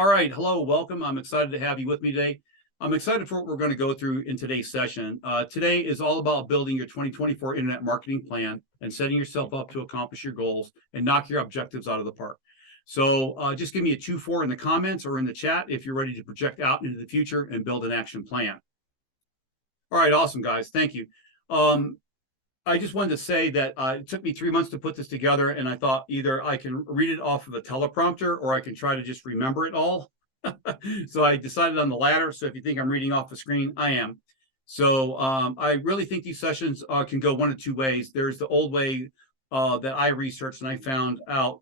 All right, hello, welcome. I'm excited to have you with me today. I'm excited for what we're going to go through in today's session. Today is all about building your 2024 internet marketing plan and setting yourself up to accomplish your goals and knock your objectives out of the park. So just give me a 2-4 in the comments or in the chat if you're ready to project out into the future and build an action plan. All right, awesome, guys. Thank you. I just wanted to say that it took me 3 months to put this together, and I thought either I can read it off of a teleprompter or I can try to just remember it all. So I decided on the latter. So if you think I'm reading off the screen, I am. So I really think these sessions can go one of two ways. There's the old way that I researched and I found out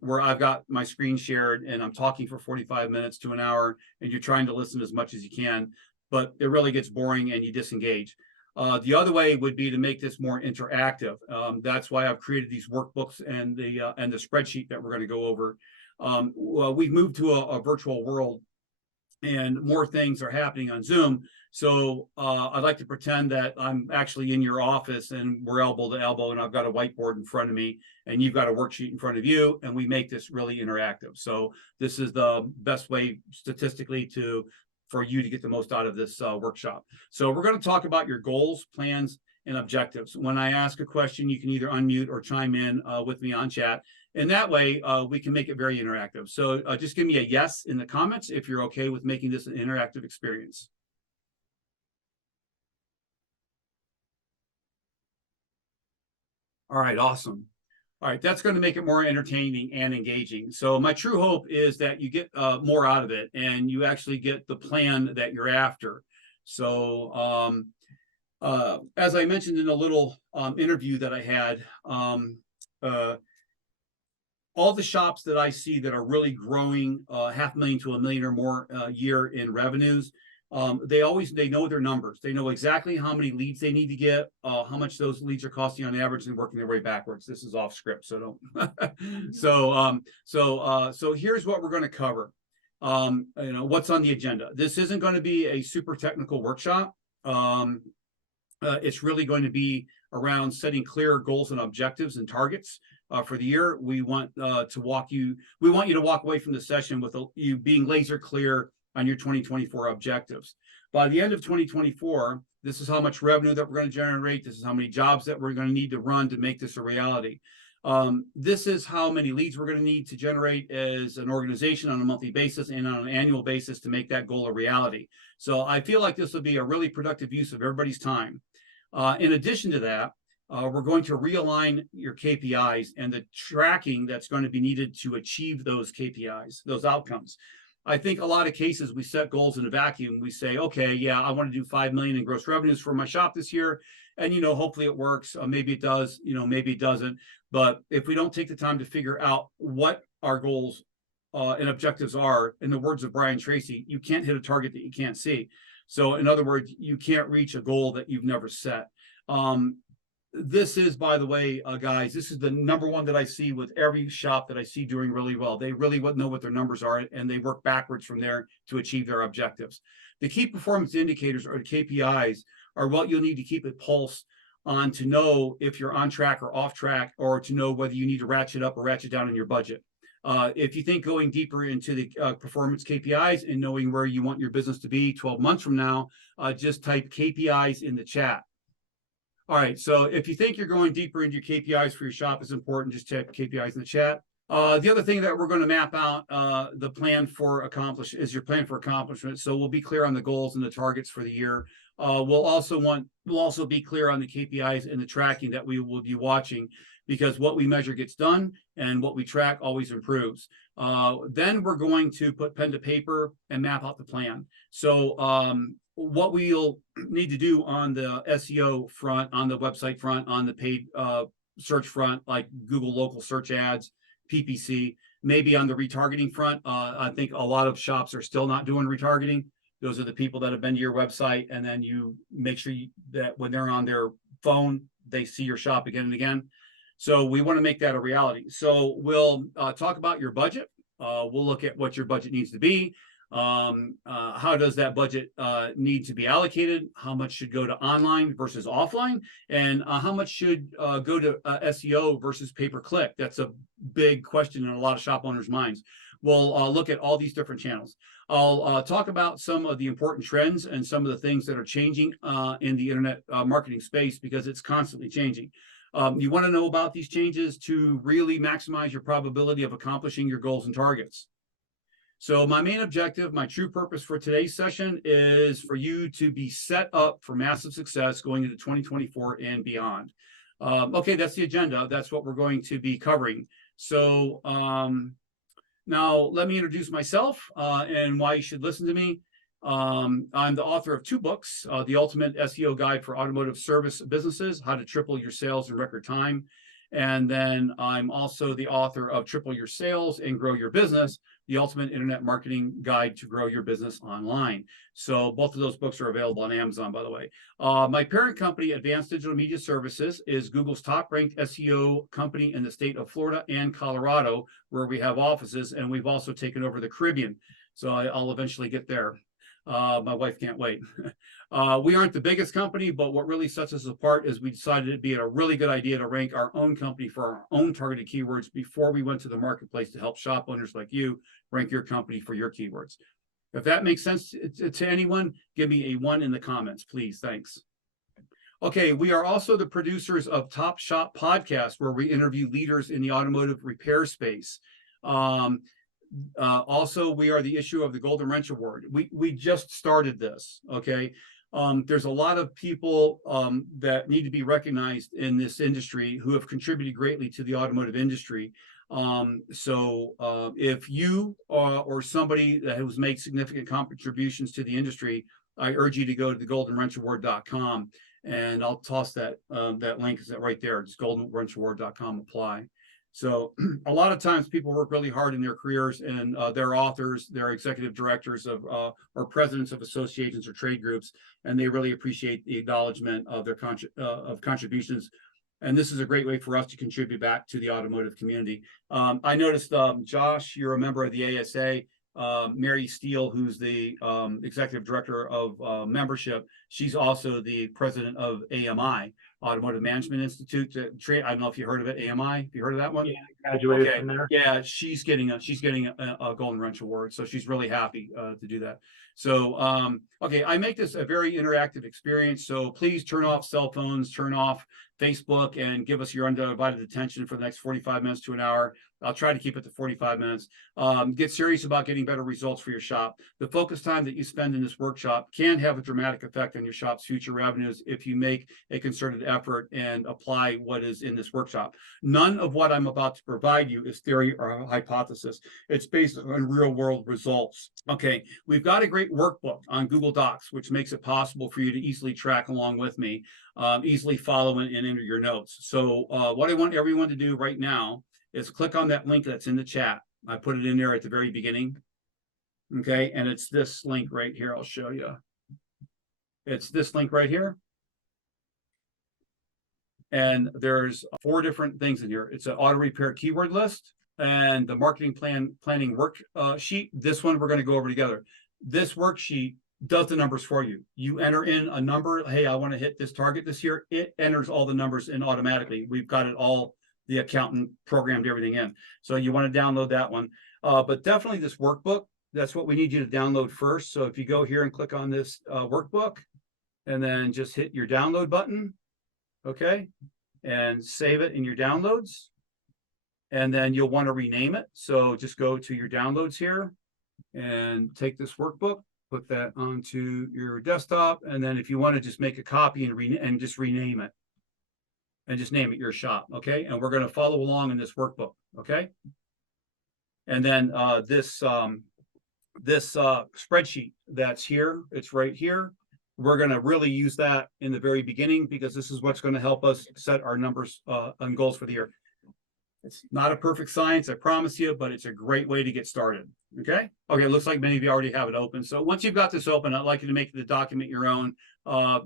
where I've got my screen shared and I'm talking for 45 minutes to an hour and you're trying to listen as much as you can, but it really gets boring and you disengage. The other way would be to make this more interactive. That's why I've created these workbooks and the spreadsheet that we're going to go over. Well, we've moved to a virtual world and more things are happening on Zoom. So I'd like to pretend that I'm actually in your office and we're elbow to elbow and I've got a whiteboard in front of me and you've got a worksheet in front of you and we make this really interactive. So this is the best way statistically for you to get the most out of this workshop. So we're going to talk about your goals, plans, and objectives. When I ask a question, you can either unmute or chime in with me on chat. And that way, we can make it very interactive. So just give me a yes in the comments if you're okay with making this an interactive experience. All right, awesome. All right, that's going to make it more entertaining and engaging. So my true hope is that you get more out of it and you actually get the plan that you're after. So as I mentioned in a little interview that I had, all the shops that I see that are really growing $500,000 to $1 million or more a year in revenues, they know their numbers. They know exactly how many leads they need to get, how much those leads are costing on average, and working their way backwards. This is off script, so don't. So here's what we're going to cover. What's on the agenda. This isn't going to be a super technical workshop. It's really going to be around setting clear goals and objectives and targets for the year. We want you to walk away from the session with you being laser clear on your 2024 objectives. By the end of 2024, this is how much revenue that we're going to generate. This is how many jobs that we're going to need to run to make this a reality. This is how many leads we're going to need to generate as an organization on a monthly basis and on an annual basis to make that goal a reality. So I feel like this will be a really productive use of everybody's time. In addition to that, we're going to realign your KPIs and the tracking that's going to be needed to achieve those KPIs, those outcomes. I think a lot of cases we set goals in a vacuum. We say, okay, yeah, I want to do 5 million in gross revenues for my shop this year. And, hopefully it works. Maybe it does, maybe it doesn't. But if we don't take the time to figure out what our goals and objectives are, in the words of Brian Tracy, you can't hit a target that you can't see. So in other words, you can't reach a goal that you've never set. This is, by the way, guys, this is the number one that I see with every shop that I see doing really well. They really know what their numbers are, and they work backwards from there to achieve their objectives. The key performance indicators, or the KPIs, are what you'll need to keep a pulse on to know if you're on track or off track, or to know whether you need to ratchet up or ratchet down in your budget. If you think going deeper into the performance KPIs and knowing where you want your business to be 12 months from now, just type KPIs in the chat. All right, so if you think you're going deeper into your KPIs for your shop is important, just check KPIs in the chat. The other thing that we're going to map out the plan for is your plan for accomplishment. So we'll be clear on the goals and the targets for the year. We'll also be clear on the KPIs and the tracking that we will be watching, because what we measure gets done and what we track always improves. Then we're going to put pen to paper and map out the plan. So what we'll need to do on the SEO front, on the website front, on the paid search front, like Google local search ads, PPC, maybe on the retargeting front. I think a lot of shops are still not doing retargeting. Those are the people that have been to your website, and then you make sure that when they're on their phone, they see your shop again and again. So we want to make that a reality. So we'll talk about your budget. We'll look at what your budget needs to be. How does that budget need to be allocated? How much should go to online versus offline? And how much should go to SEO versus pay-per-click? That's a big question in a lot of shop owners' minds. we'll look at all these different channels. I'll talk about some of the important trends and some of the things that are changing in the internet marketing space, because it's constantly changing. You want to know about these changes to really maximize your probability of accomplishing your goals and targets. So my main objective, my true purpose for today's session is for you to be set up for massive success going into 2024 and beyond. Okay, that's the agenda. That's what we're going to be covering. So now let me introduce myself and why you should listen to me. I'm the author of 2 books, The Ultimate SEO Guide for Automotive Service Businesses, How to Triple Your Sales in Record Time. And then I'm also the author of Triple Your Sales and Grow Your Business, The Ultimate Internet Marketing Guide to Grow Your Business Online. So both of those books are available on Amazon, by the way. My parent company, Advanced Digital Media Services, is Google's top-ranked SEO company in the state of Florida and Colorado, where we have offices, and we've also taken over the Caribbean. So I'll eventually get there. My wife can't wait. We aren't the biggest company, but what really sets us apart is we decided it'd be a really good idea to rank our own company for our own targeted keywords before we went to the marketplace to help shop owners like you rank your company for your keywords. If that makes sense to anyone, give me a 1 in the comments, please. Thanks. Okay, we are also the producers of Top Shop Podcast, where we interview leaders in the automotive repair space. Also, we are the issue of the Golden Wrench Award. We just started this, okay? There's a lot of people that need to be recognized in this industry who have contributed greatly to the automotive industry. If you or somebody that has made significant contributions to the industry, I urge you to go to thegoldenwrenchaward.com, and I'll toss that link is right there. It's goldenwrenchaward.com, apply. So a lot of times people work really hard in their careers, and they're authors, they're executive directors of or presidents of associations or trade groups, and they really appreciate the acknowledgement of their contributions. And this is a great way for us to contribute back to the automotive community. I noticed, Josh, you're a member of the ASA. Mary Steele, who's the executive director of membership, she's also the president of AMI, Automotive Management Institute. I don't know if you heard of it, AMI. Have you heard of that one? Yeah, I graduated from there. Yeah, she's getting a Golden Wrench Award, so she's really happy to do that. So, okay, I make this a very interactive experience, so please turn off cell phones, turn off Facebook, and give us your undivided attention for the next 45 minutes to an hour. I'll try to keep it to 45 minutes. Get serious about getting better results for your shop. The focus time that you spend in this workshop can have a dramatic effect on your shop's future revenues if you make a concerted effort and apply what is in this workshop. None of what I'm about to provide you is theory or hypothesis. It's based on real world results. Okay, we've got a great workbook on Google Docs, which makes it possible for you to easily track along with me, easily follow and enter your notes. So what I want everyone to do right now is click on that link that's in the chat. I put it in there at the very beginning. Okay, and it's this link right here. I'll show you. It's this link right here. And there's 4 different things in here. It's an auto repair keyword list and the marketing planning worksheet. This one we're going to go over together. This worksheet does the numbers for you. You enter in a number. Hey, I want to hit this target this year. It enters all the numbers in automatically. We've got it all. The accountant programmed everything in. So you want to download that one. But definitely this workbook, that's what we need you to download first. So if you go here and click on this workbook and then just hit your download button, okay, and save it in your downloads. And then you'll want to rename it. So just go to your downloads here and take this workbook, put that onto your desktop. And then if you want to just make a copy and just rename it. And just name it your shop, okay? And we're going to follow along in this workbook, okay? And then this spreadsheet that's here, it's right here. We're going to really use that in the very beginning because this is what's going to help us set our numbers and goals for the year. It's not a perfect science, I promise you, but it's a great way to get started, okay? Okay, it looks like many of you already have it open. So once you've got this open, I'd like you to make the document your own.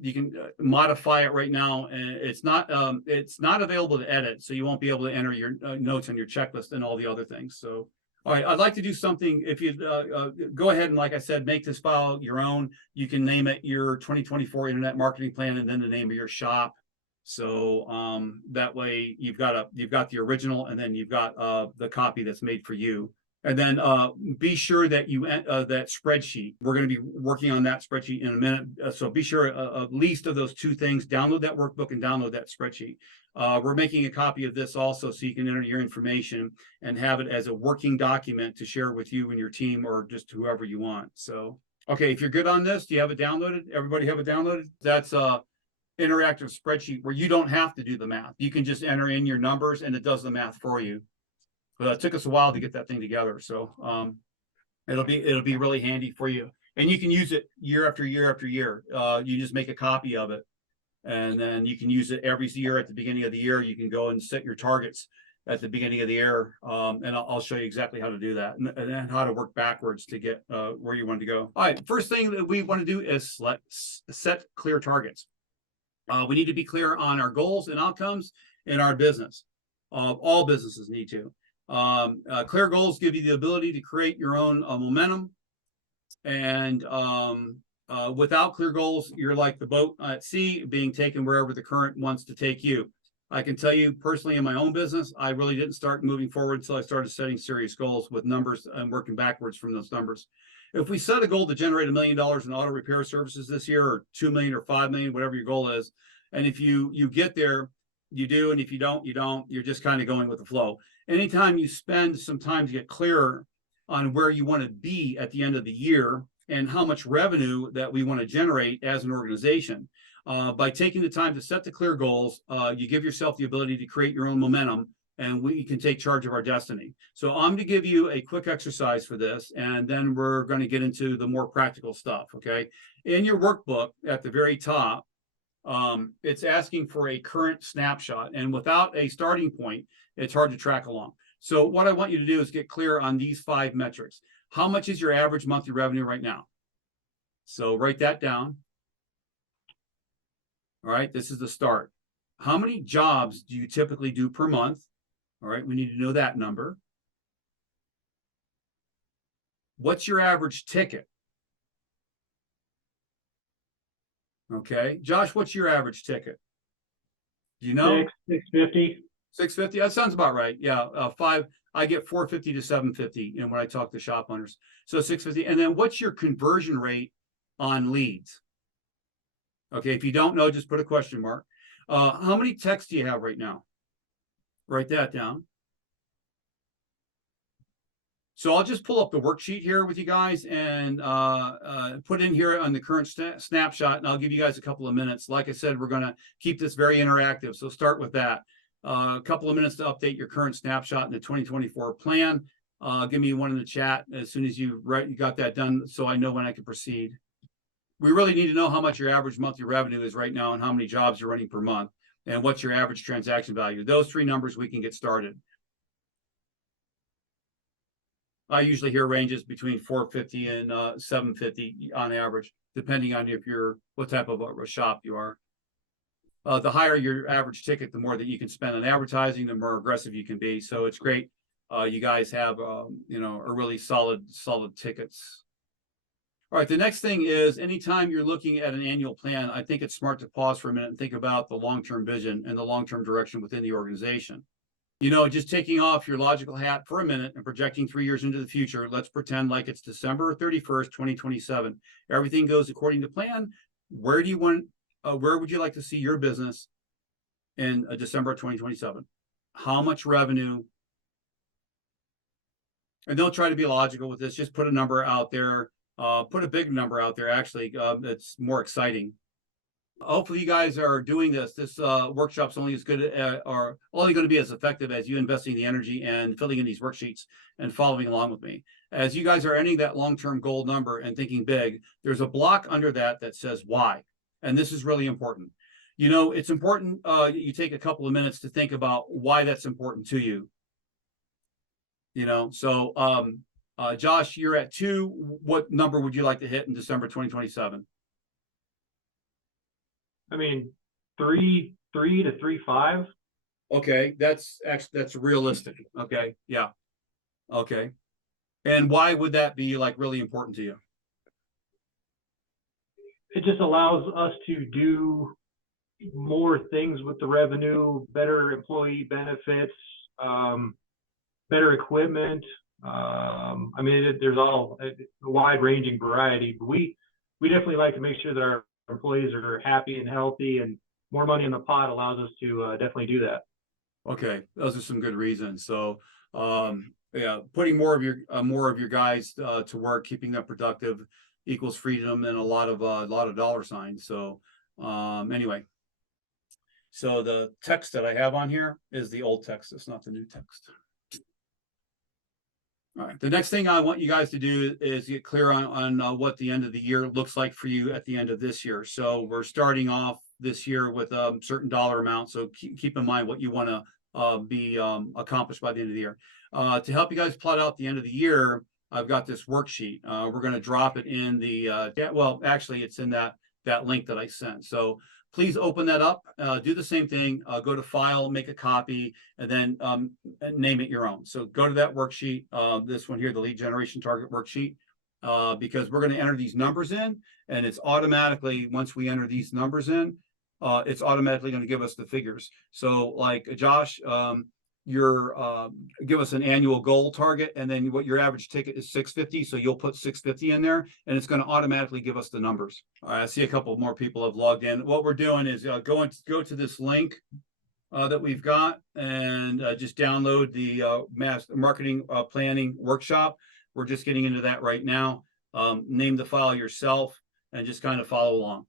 You can modify it right now, and it's not available to edit, so you won't be able to enter your notes on your checklist and all the other things. So, all right, I'd like to do something. If you go ahead and, like I said, make this file your own. You can name it your 2024 Internet Marketing Plan, and then the name of your shop. So that way you've got the original, and then you've got the copy that's made for you. And then be sure that you that spreadsheet. We're going to be working on that spreadsheet in a minute. So be sure a list of those two things. Download that workbook and download that spreadsheet. We're making a copy of this also, so you can enter your information and have it as a working document to share with you and your team, or just whoever you want. So, okay, if you're good on this, do you have it downloaded? Everybody have it downloaded? That's a interactive spreadsheet where you don't have to do the math. You can just enter in your numbers and it does the math for you. But it took us a while to get that thing together, so it'll be really handy for you, and you can use it year after year after year. You just make a copy of it, and then you can use it every year. At the beginning of the year, you can go and set your targets at the beginning of the year, and I'll show you exactly how to do that, and then how to work backwards to get where you want to go. All right, first thing that we want to do is set clear targets. We need to be clear on our goals and outcomes in our business. All businesses need to. Clear goals give you the ability to create your own momentum, and without clear goals, you're like the boat at sea being taken wherever the current wants to take you. I can tell you personally, in my own business, I really didn't start moving forward until I started setting serious goals with numbers and working backwards from those numbers. If we set a goal to generate $1 million in auto repair services this year, or 2 million or 5 million, whatever your goal is, and if you get there, you do, and if you don't, you don't. You're just kind of going with the flow. Anytime you spend some time to get clearer on where you want to be at the end of the year and how much revenue that we want to generate as an organization, by taking the time to set the clear goals, you give yourself the ability to create your own momentum, and we can take charge of our destiny. So I'm going to give you a quick exercise for this, and then we're going to get into the more practical stuff, okay? In your workbook at the very top, it's asking for a current snapshot, and without a starting point, it's hard to track along. So what I want you to do is get clear on these 5 metrics. How much is your average monthly revenue right now? So write that down. All right, this is the start. How many jobs do you typically do per month? All right, we need to know that number. What's your average ticket? Okay, Josh, what's your average ticket? Do you know? $650. 650. That sounds about right. Yeah, 5. I get 450 to 750. When I talk to shop owners, so 650. And then what's your conversion rate on leads? Okay, if you don't know, just put a question mark. How many texts do you have right now? Write that down. So I'll just pull up the worksheet here with you guys and put in here on the current snapshot, and I'll give you guys a couple of minutes. Like I said, we're going to keep this very interactive, so start with that. A couple of minutes to update your current snapshot in the 2024 plan. Give me one in the chat as soon as you got that done, so I know when I can proceed. We really need to know how much your average monthly revenue is right now and how many jobs you're running per month, and what's your average transaction value. Those 3 numbers, we can get started. I usually hear ranges between 450 and 750 on average, depending on what type of a shop you are. The higher your average ticket, the more that you can spend on advertising, the more aggressive you can be. So it's great. You guys have a really solid tickets. All right, the next thing is, anytime you're looking at an annual plan, I think it's smart to pause for a minute and think about the long-term vision and the long-term direction within the organization. Just taking off your logical hat for a minute and projecting 3 years into the future, let's pretend like it's December 31st, 2027. Everything goes according to plan. Where would you like to see your business in December 2027? How much revenue? And don't try to be logical with this. Just put a number out there. Put a big number out there, actually. It's more exciting. Hopefully you guys are doing this. This workshop's only as good or only going to be as effective as you investing the energy and filling in these worksheets and following along with me. As you guys are ending that long-term goal number and thinking big, there's a block under that says why. And this is really important. It's important you take a couple of minutes to think about why that's important to you. So Josh, you're at 2. What number would you like to hit in December 2027? I mean, 3 to 3.5. Okay, that's realistic. Okay, yeah. Okay. And why would that be really important to you? It just allows us to do more things with the revenue, better employee benefits, better equipment, I mean, there's all a wide ranging variety, but we definitely like to make sure that our employees are happy and healthy, and more money in the pot allows us to definitely do that. Okay, those are some good reasons. So, yeah, putting more of your guys to work, keeping them productive equals freedom and a lot of dollar signs. So, anyway, so the text that I have on here is the old text. It's not the new text. All right. The next thing I want you guys to do is get clear on what the end of the year looks like for you at the end of this year. So we're starting off this year with a certain dollar amount. So keep in mind what you want to be accomplished by the end of the year. To help you guys plot out the end of the year, I've got this worksheet. We're going to drop it in the well, actually, it's in that link that I sent. So please open that up. Do the same thing. Go to File, make a copy, and then name it your own. So go to that worksheet, this one here, the lead generation target worksheet, because we're going to enter these numbers in, and it's automatically, once we enter these numbers in, it's automatically going to give us the figures. So like Josh, give us an annual goal target, and then what your average ticket is 650. So you'll put 650 in there, and it's going to automatically give us the numbers. All right, I see a couple more people have logged in. What we're doing is go to this link that we've got, and just download the marketing planning workshop. We're just getting into that right now. Name the file yourself and just kind of follow along.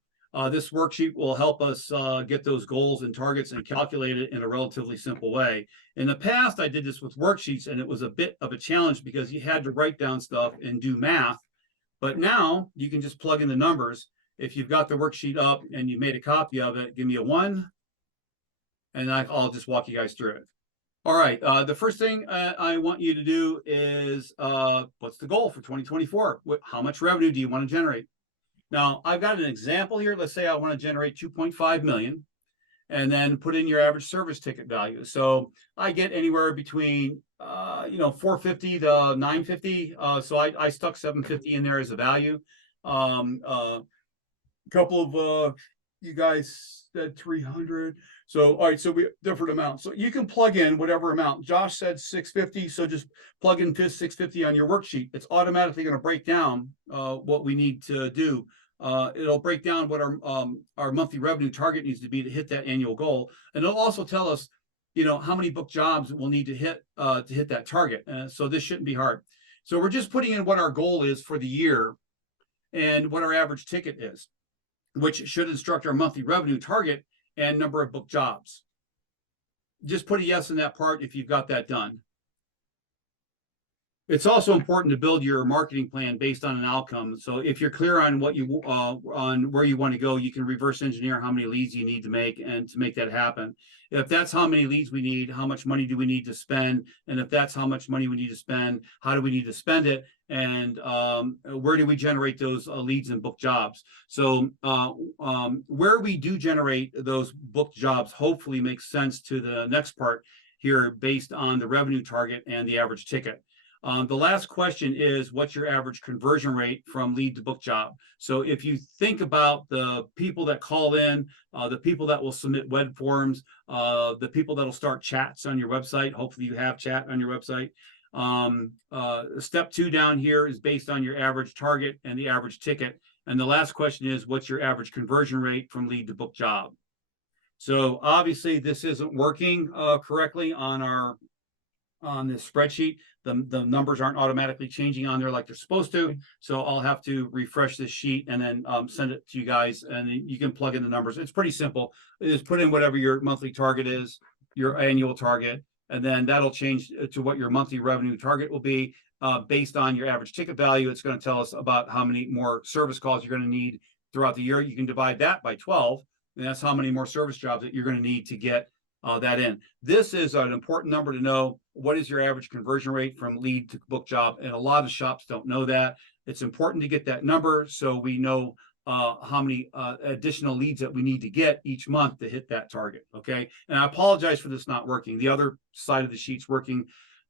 This worksheet will help us get those goals and targets and calculate it in a relatively simple way. In the past, I did this with worksheets, and it was a bit of a challenge because you had to write down stuff and do math. But now you can just plug in the numbers. If you've got the worksheet up and you made a copy of it, give me a 1, and I'll just walk you guys through it. All right, the first thing I want you to do is what's the goal for 2024? How much revenue do you want to generate? Now, I've got an example here. Let's say I want to generate 2.5 million, and then put in your average service ticket value. So I get anywhere between 450 to 950. So I stuck 750 in there as a value. A couple of you guys said 300. So all right, so we different amounts. So you can plug in whatever amount. Josh said 650. So just plug in 650 on your worksheet. It's automatically going to break down what we need to do. It'll break down what our monthly revenue target needs to be to hit that annual goal, and it'll also tell us, how many book jobs we'll need to hit that target. So this shouldn't be hard. So we're just putting in what our goal is for the year and what our average ticket is, which should instruct our monthly revenue target and number of book jobs. Just put a yes in that part if you've got that done. It's also important to build your marketing plan based on an outcome. So if you're clear on what you on where you want to go, you can reverse engineer how many leads you need to make, and to make that happen. If that's how many leads we need, how much money do we need to spend? And if that's how much money we need to spend, how do we need to spend it? And where do we generate those leads and book jobs? So where we do generate those book jobs hopefully makes sense to the next part here based on the revenue target and the average ticket. The last question is, what's your average conversion rate from lead to book job? So if you think about the people that call in, the people that will submit web forms, the people that'll start chats on your website, hopefully you have chat on your website. Step 2 down here is based on your average target and the average ticket. And the last question is, what's your average conversion rate from lead to book job? So obviously this isn't working correctly on this spreadsheet. The numbers aren't automatically changing on there like they're supposed to. So I'll have to refresh this sheet and then send it to you guys, and you can plug in the numbers. It's pretty simple. Just put in whatever your monthly target is, your annual target, and then that'll change to what your monthly revenue target will be based on your average ticket value. It's going to tell us about how many more service calls you're going to need throughout the year. You can divide that by 12, and that's how many more service jobs that you're going to need to get that in. This is an important number to know. What is your average conversion rate from lead to book job? And a lot of shops don't know that. It's important to get that number so we know how many additional leads that we need to get each month to hit that target. Okay. And I apologize for this not working. The other side of the sheet's working.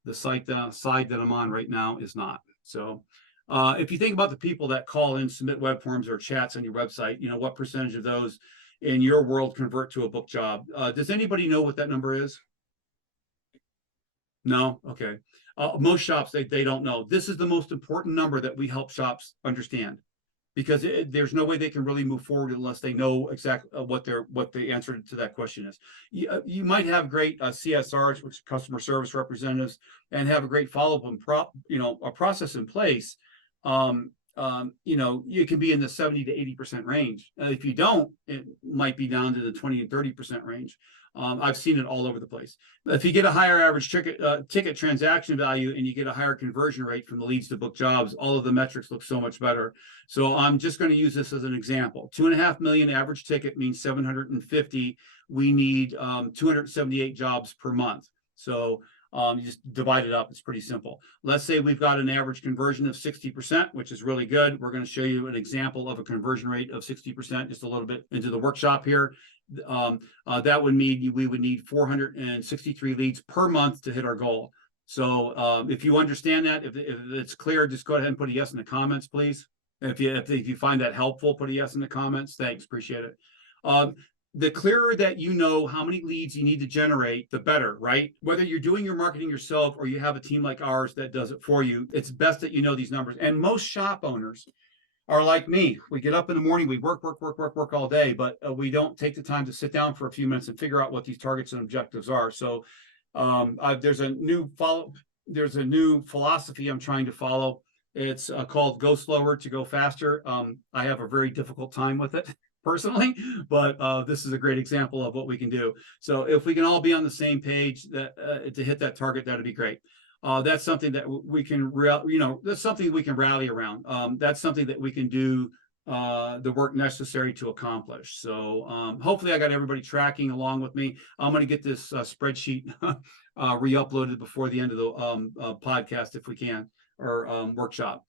The side that I'm on right now is not. So if you think about the people that call in, submit web forms or chats on your website, what percentage of those in your world convert to a book job? Does anybody know what that number is? No? Okay. Most shops, they don't know. This is the most important number that we help shops understand, because there's no way they can really move forward unless they know exactly what the answer to that question is. You might have great CSRs, which customer service representatives, and have a great follow-up and a process in place. You can be in the 70 to 80% range. If you don't, it might be down to the 20 and 30% range. I've seen it all over the place. If you get a higher average ticket transaction value and you get a higher conversion rate from the leads to book jobs, all of the metrics look so much better. So I'm just going to use this as an example. 2.5 million average ticket means 750. We need 278 jobs per month. So you just divide it up. It's pretty simple. Let's say we've got an average conversion of 60%, which is really good. We're going to show you an example of a conversion rate of 60% just a little bit into the workshop here. That would mean we would need 463 leads per month to hit our goal. So if you understand that, if it's clear, just go ahead and put a yes in the comments, please. If you find that helpful, put a yes in the comments. Thanks, appreciate it. The clearer that you know how many leads you need to generate, the better, right? Whether you're doing your marketing yourself or you have a team like ours that does it for you, it's best that you know these numbers. And most shop owners are like me. We get up in the morning, we work all day, but we don't take the time to sit down for a few minutes and figure out what these targets and objectives are. So there's a new philosophy I'm trying to follow. It's called go slower to go faster. I have a very difficult time with it personally, but this is a great example of what we can do. So if we can all be on the same page to hit that target, that'd be great. That's something that we can, that's something we can rally around. That's something that we can do the work necessary to accomplish. So hopefully I got everybody tracking along with me. I'm going to get this spreadsheet re-uploaded before the end of the podcast if we can, or workshop.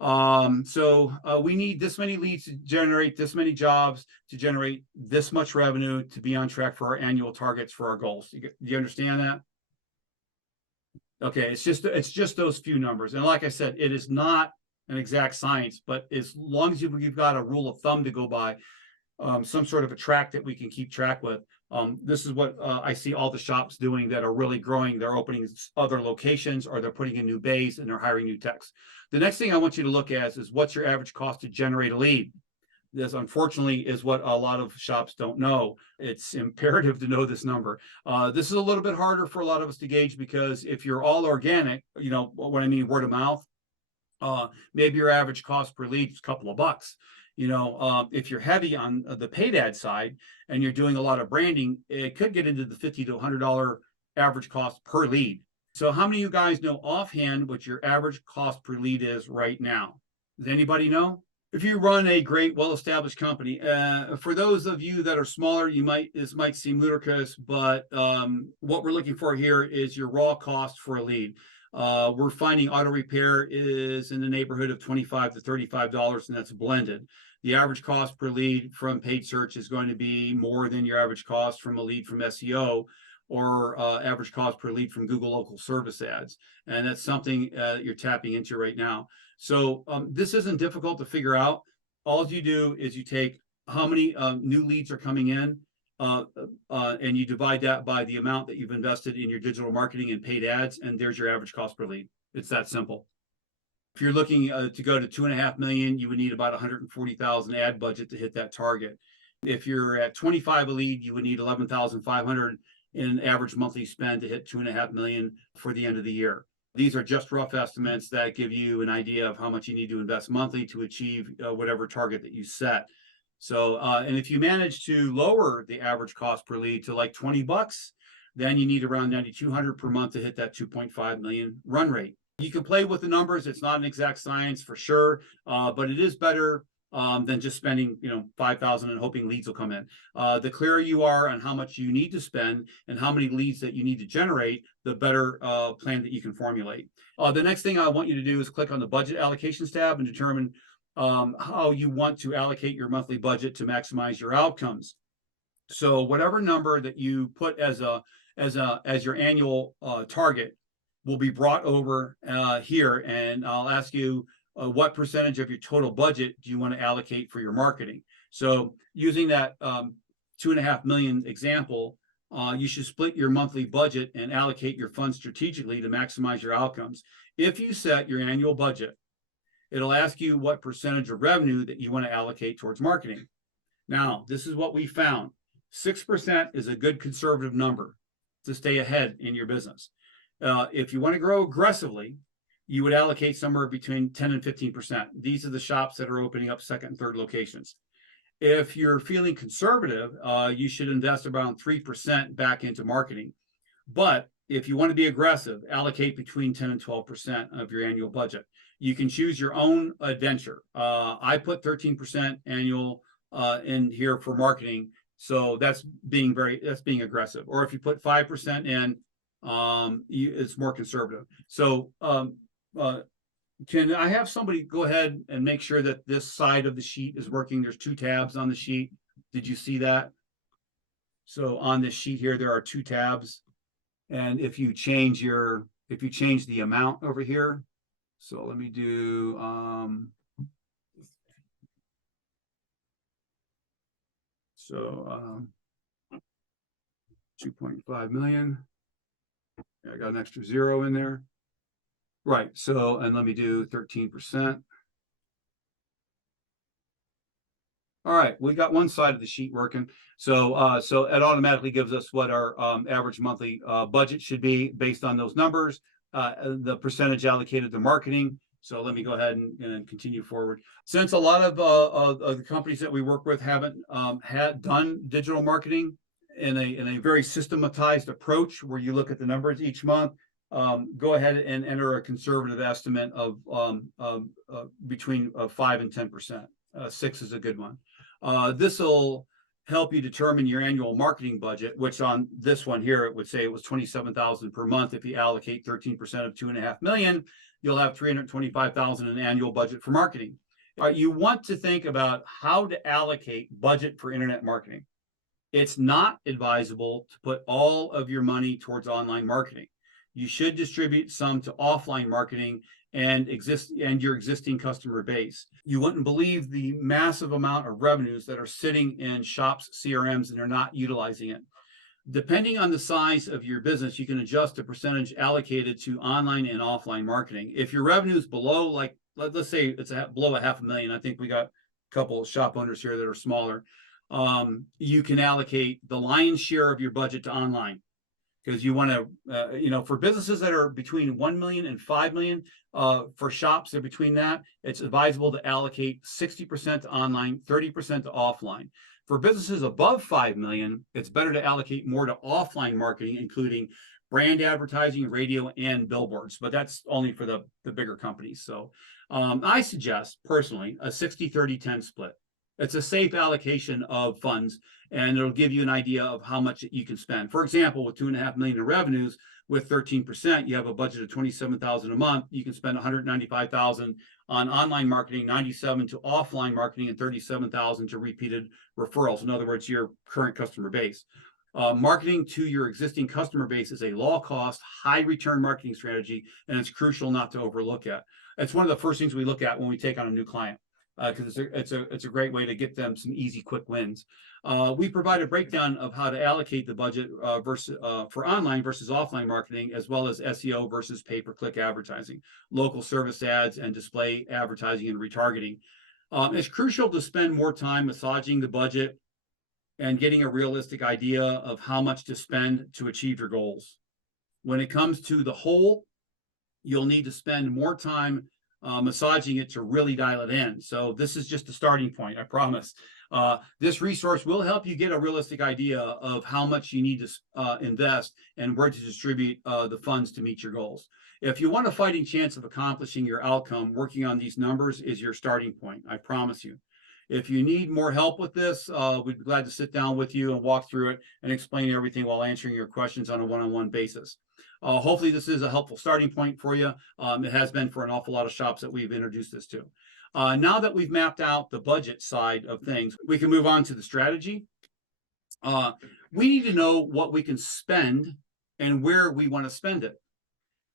So we need this many leads to generate this many jobs, to generate this much revenue, to be on track for our annual targets for our goals. You understand that? Okay, it's just those few numbers. And like I said, it is not an exact science, but as long as you've got a rule of thumb to go by, some sort of a track that we can keep track with. This is what I see all the shops doing that are really growing. They're opening other locations, or they're putting in new bays, and they're hiring new techs. The next thing I want you to look at is what's your average cost to generate a lead. This, unfortunately, is what a lot of shops don't know. It's imperative to know this number. This is a little bit harder for a lot of us to gauge, because if you're all organic, what I mean, word of mouth, maybe your average cost per lead is a couple of bucks. If you're heavy on the paid ad side and you're doing a lot of branding, it could get into the $50 to $100 average cost per lead. So how many of you guys know offhand what your average cost per lead is right now? Does anybody know? If you run a great, well-established company, for those of you that are smaller, this might seem ludicrous, but what we're looking for here is your raw cost for a lead. We're finding auto repair is in the neighborhood of $25 to $35, and that's blended. The average cost per lead from paid search is going to be more than your average cost from a lead from SEO, or average cost per lead from Google local service ads. And that's something you're tapping into right now. So this isn't difficult to figure out. All you do is you take how many new leads are coming in, and you divide that by the amount that you've invested in your digital marketing and paid ads, and there's your average cost per lead. It's that simple. If you're looking to go to 2.5 million, you would need about 140,000 ad budget to hit that target. If you're at 25 a lead, you would need 11,500 in average monthly spend to hit 2.5 million for the end of the year. These are just rough estimates that give you an idea of how much you need to invest monthly to achieve whatever target that you set. So, and if you manage to lower the average cost per lead to like 20 bucks, then you need around 9,200 per month to hit that 2.5 million run rate. You can play with the numbers. It's not an exact science for sure, but it is better than just spending, 5,000 and hoping leads will come in. The clearer you are on how much you need to spend and how many leads that you need to generate, the better plan that you can formulate. The next thing I want you to do is click on the budget allocations tab and determine how you want to allocate your monthly budget to maximize your outcomes. So whatever number that you put as your annual target will be brought over here, and I'll ask you what percentage of your total budget do you want to allocate for your marketing. So using that 2.5 million example, You should split your monthly budget and allocate your funds strategically to maximize your outcomes. If you set your annual budget, it'll ask you what percentage of revenue that you want to allocate towards marketing. Now, this is what we found. 6% is a good conservative number to stay ahead in your business. If you want to grow aggressively, you would allocate somewhere between 10 and 15%. These are the shops that are opening up second and third locations. If you're feeling conservative, you should invest around 3% back into marketing. But if you want to be aggressive, allocate between 10 and 12% of your annual budget. You can choose your own adventure. I put 13% annual in here for marketing. So that's being aggressive. Or if you put 5% in, it's more conservative. So can I have somebody go ahead and make sure that this side of the sheet is working? There's 2 tabs on the sheet. Did you see that? So on this sheet here, there are 2 tabs. And if you change the amount over here, so let me do, 2.5 million. I got an extra 0 in there. Right. So, and let me do 13%. All right, we got one side of the sheet working. So, so it automatically gives us what our average monthly budget should be based on those numbers, the percentage allocated to marketing. So let me go ahead and continue forward. Since a lot of the companies that we work with haven't had done digital marketing in a very systematized approach where you look at the numbers each month, go ahead and enter a conservative estimate of between 5 and 10%. 6 is a good one. This will help you determine your annual marketing budget, which on this one here, it would say it was $27,000 per month. If you allocate 13% of 2.5 million, you'll have $325,000 in annual budget for marketing. You want to think about how to allocate budget for internet marketing. It's not advisable to put all of your money towards online marketing. You should distribute some to offline marketing and your existing customer base. You wouldn't believe the massive amount of revenues that are sitting in shops' CRMs and they're not utilizing it. Depending on the size of your business, you can adjust the percentage allocated to online and offline marketing. If your revenue is below, like, let's say it's below $500,000, I think we got a couple of shop owners here that are smaller. You can allocate the lion's share of your budget to online. Because you want to, for businesses that are between 1 million and 5 million, for shops that are between that, it's advisable to allocate 60% to online, 30% to offline. For businesses above 5 million, it's better to allocate more to offline marketing, including brand advertising, radio, and billboards. But that's only for the bigger companies. So I suggest personally a 60-30-10 split. It's a safe allocation of funds, and it'll give you an idea of how much you can spend. For example, with 2.5 million in revenues, with 13%, you have a budget of $27,000 a month. You can spend $195,000 on online marketing, $97,000 to offline marketing, and $37,000 to repeated referrals. In other words, your current customer base. Marketing to your existing customer base is a low-cost, high-return marketing strategy, and it's crucial not to overlook it. It's one of the first things we look at when we take on a new client. Because it's a great way to get them some easy, quick wins. We provide a breakdown of how to allocate the budget for online versus offline marketing, as well as SEO versus pay-per-click advertising, local service ads, and display advertising and retargeting. It's crucial to spend more time massaging the budget and getting a realistic idea of how much to spend to achieve your goals. When it comes to the whole, you'll need to spend more time massaging it to really dial it in. So this is just a starting point, I promise. This resource will help you get a realistic idea of how much you need to invest and where to distribute the funds to meet your goals. If you want a fighting chance of accomplishing your outcome, working on these numbers is your starting point, I promise you. If you need more help with this, we'd be glad to sit down with you and walk through it and explain everything while answering your questions on a one-on-one basis. Hopefully this is a helpful starting point for you. It has been for an awful lot of shops that we've introduced this to. Now that we've mapped out the budget side of things, we can move on to the strategy. We need to know what we can spend and where we want to spend it.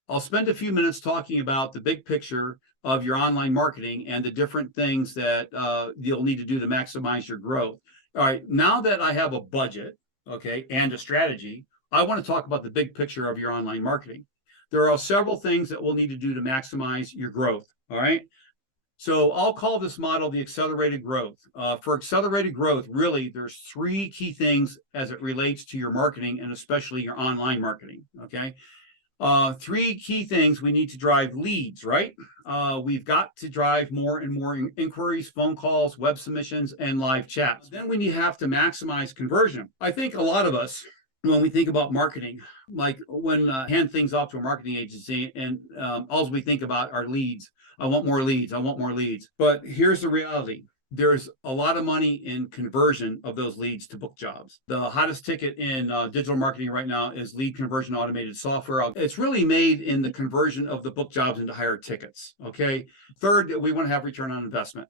I'll spend a few minutes talking about the big picture of your online marketing and the different things that you'll need to do to maximize your growth. All right, now that I have a budget okay, and a strategy, I want to talk about the big picture of your online marketing. There are several things that we'll need to do to maximize your growth. All right. So I'll call this model the accelerated growth. For accelerated growth, really, there's three key things as it relates to your marketing and especially your online marketing. Okay. Three key things we need to drive leads, right? We've got to drive more and more inquiries, phone calls, web submissions, and live chats. Then when you have to maximize conversion, I think a lot of us, when we think about marketing, like when hand things off to a marketing agency and all we think about are leads. I want more leads. I want more leads. But here's the reality. There's a lot of money in conversion of those leads to book jobs. The hottest ticket in digital marketing right now is lead conversion automated software. It's really made in the conversion of the book jobs into higher tickets. Okay. Third, we want to have return on investment.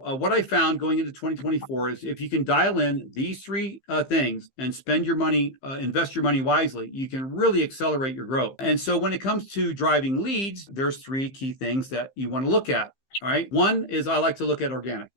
What I found going into 2024 is if you can dial in these three things and spend your money, invest your money wisely, you can really accelerate your growth. And so when it comes to driving leads, there's three key things that you want to look at. All right. One is I like to look at organic,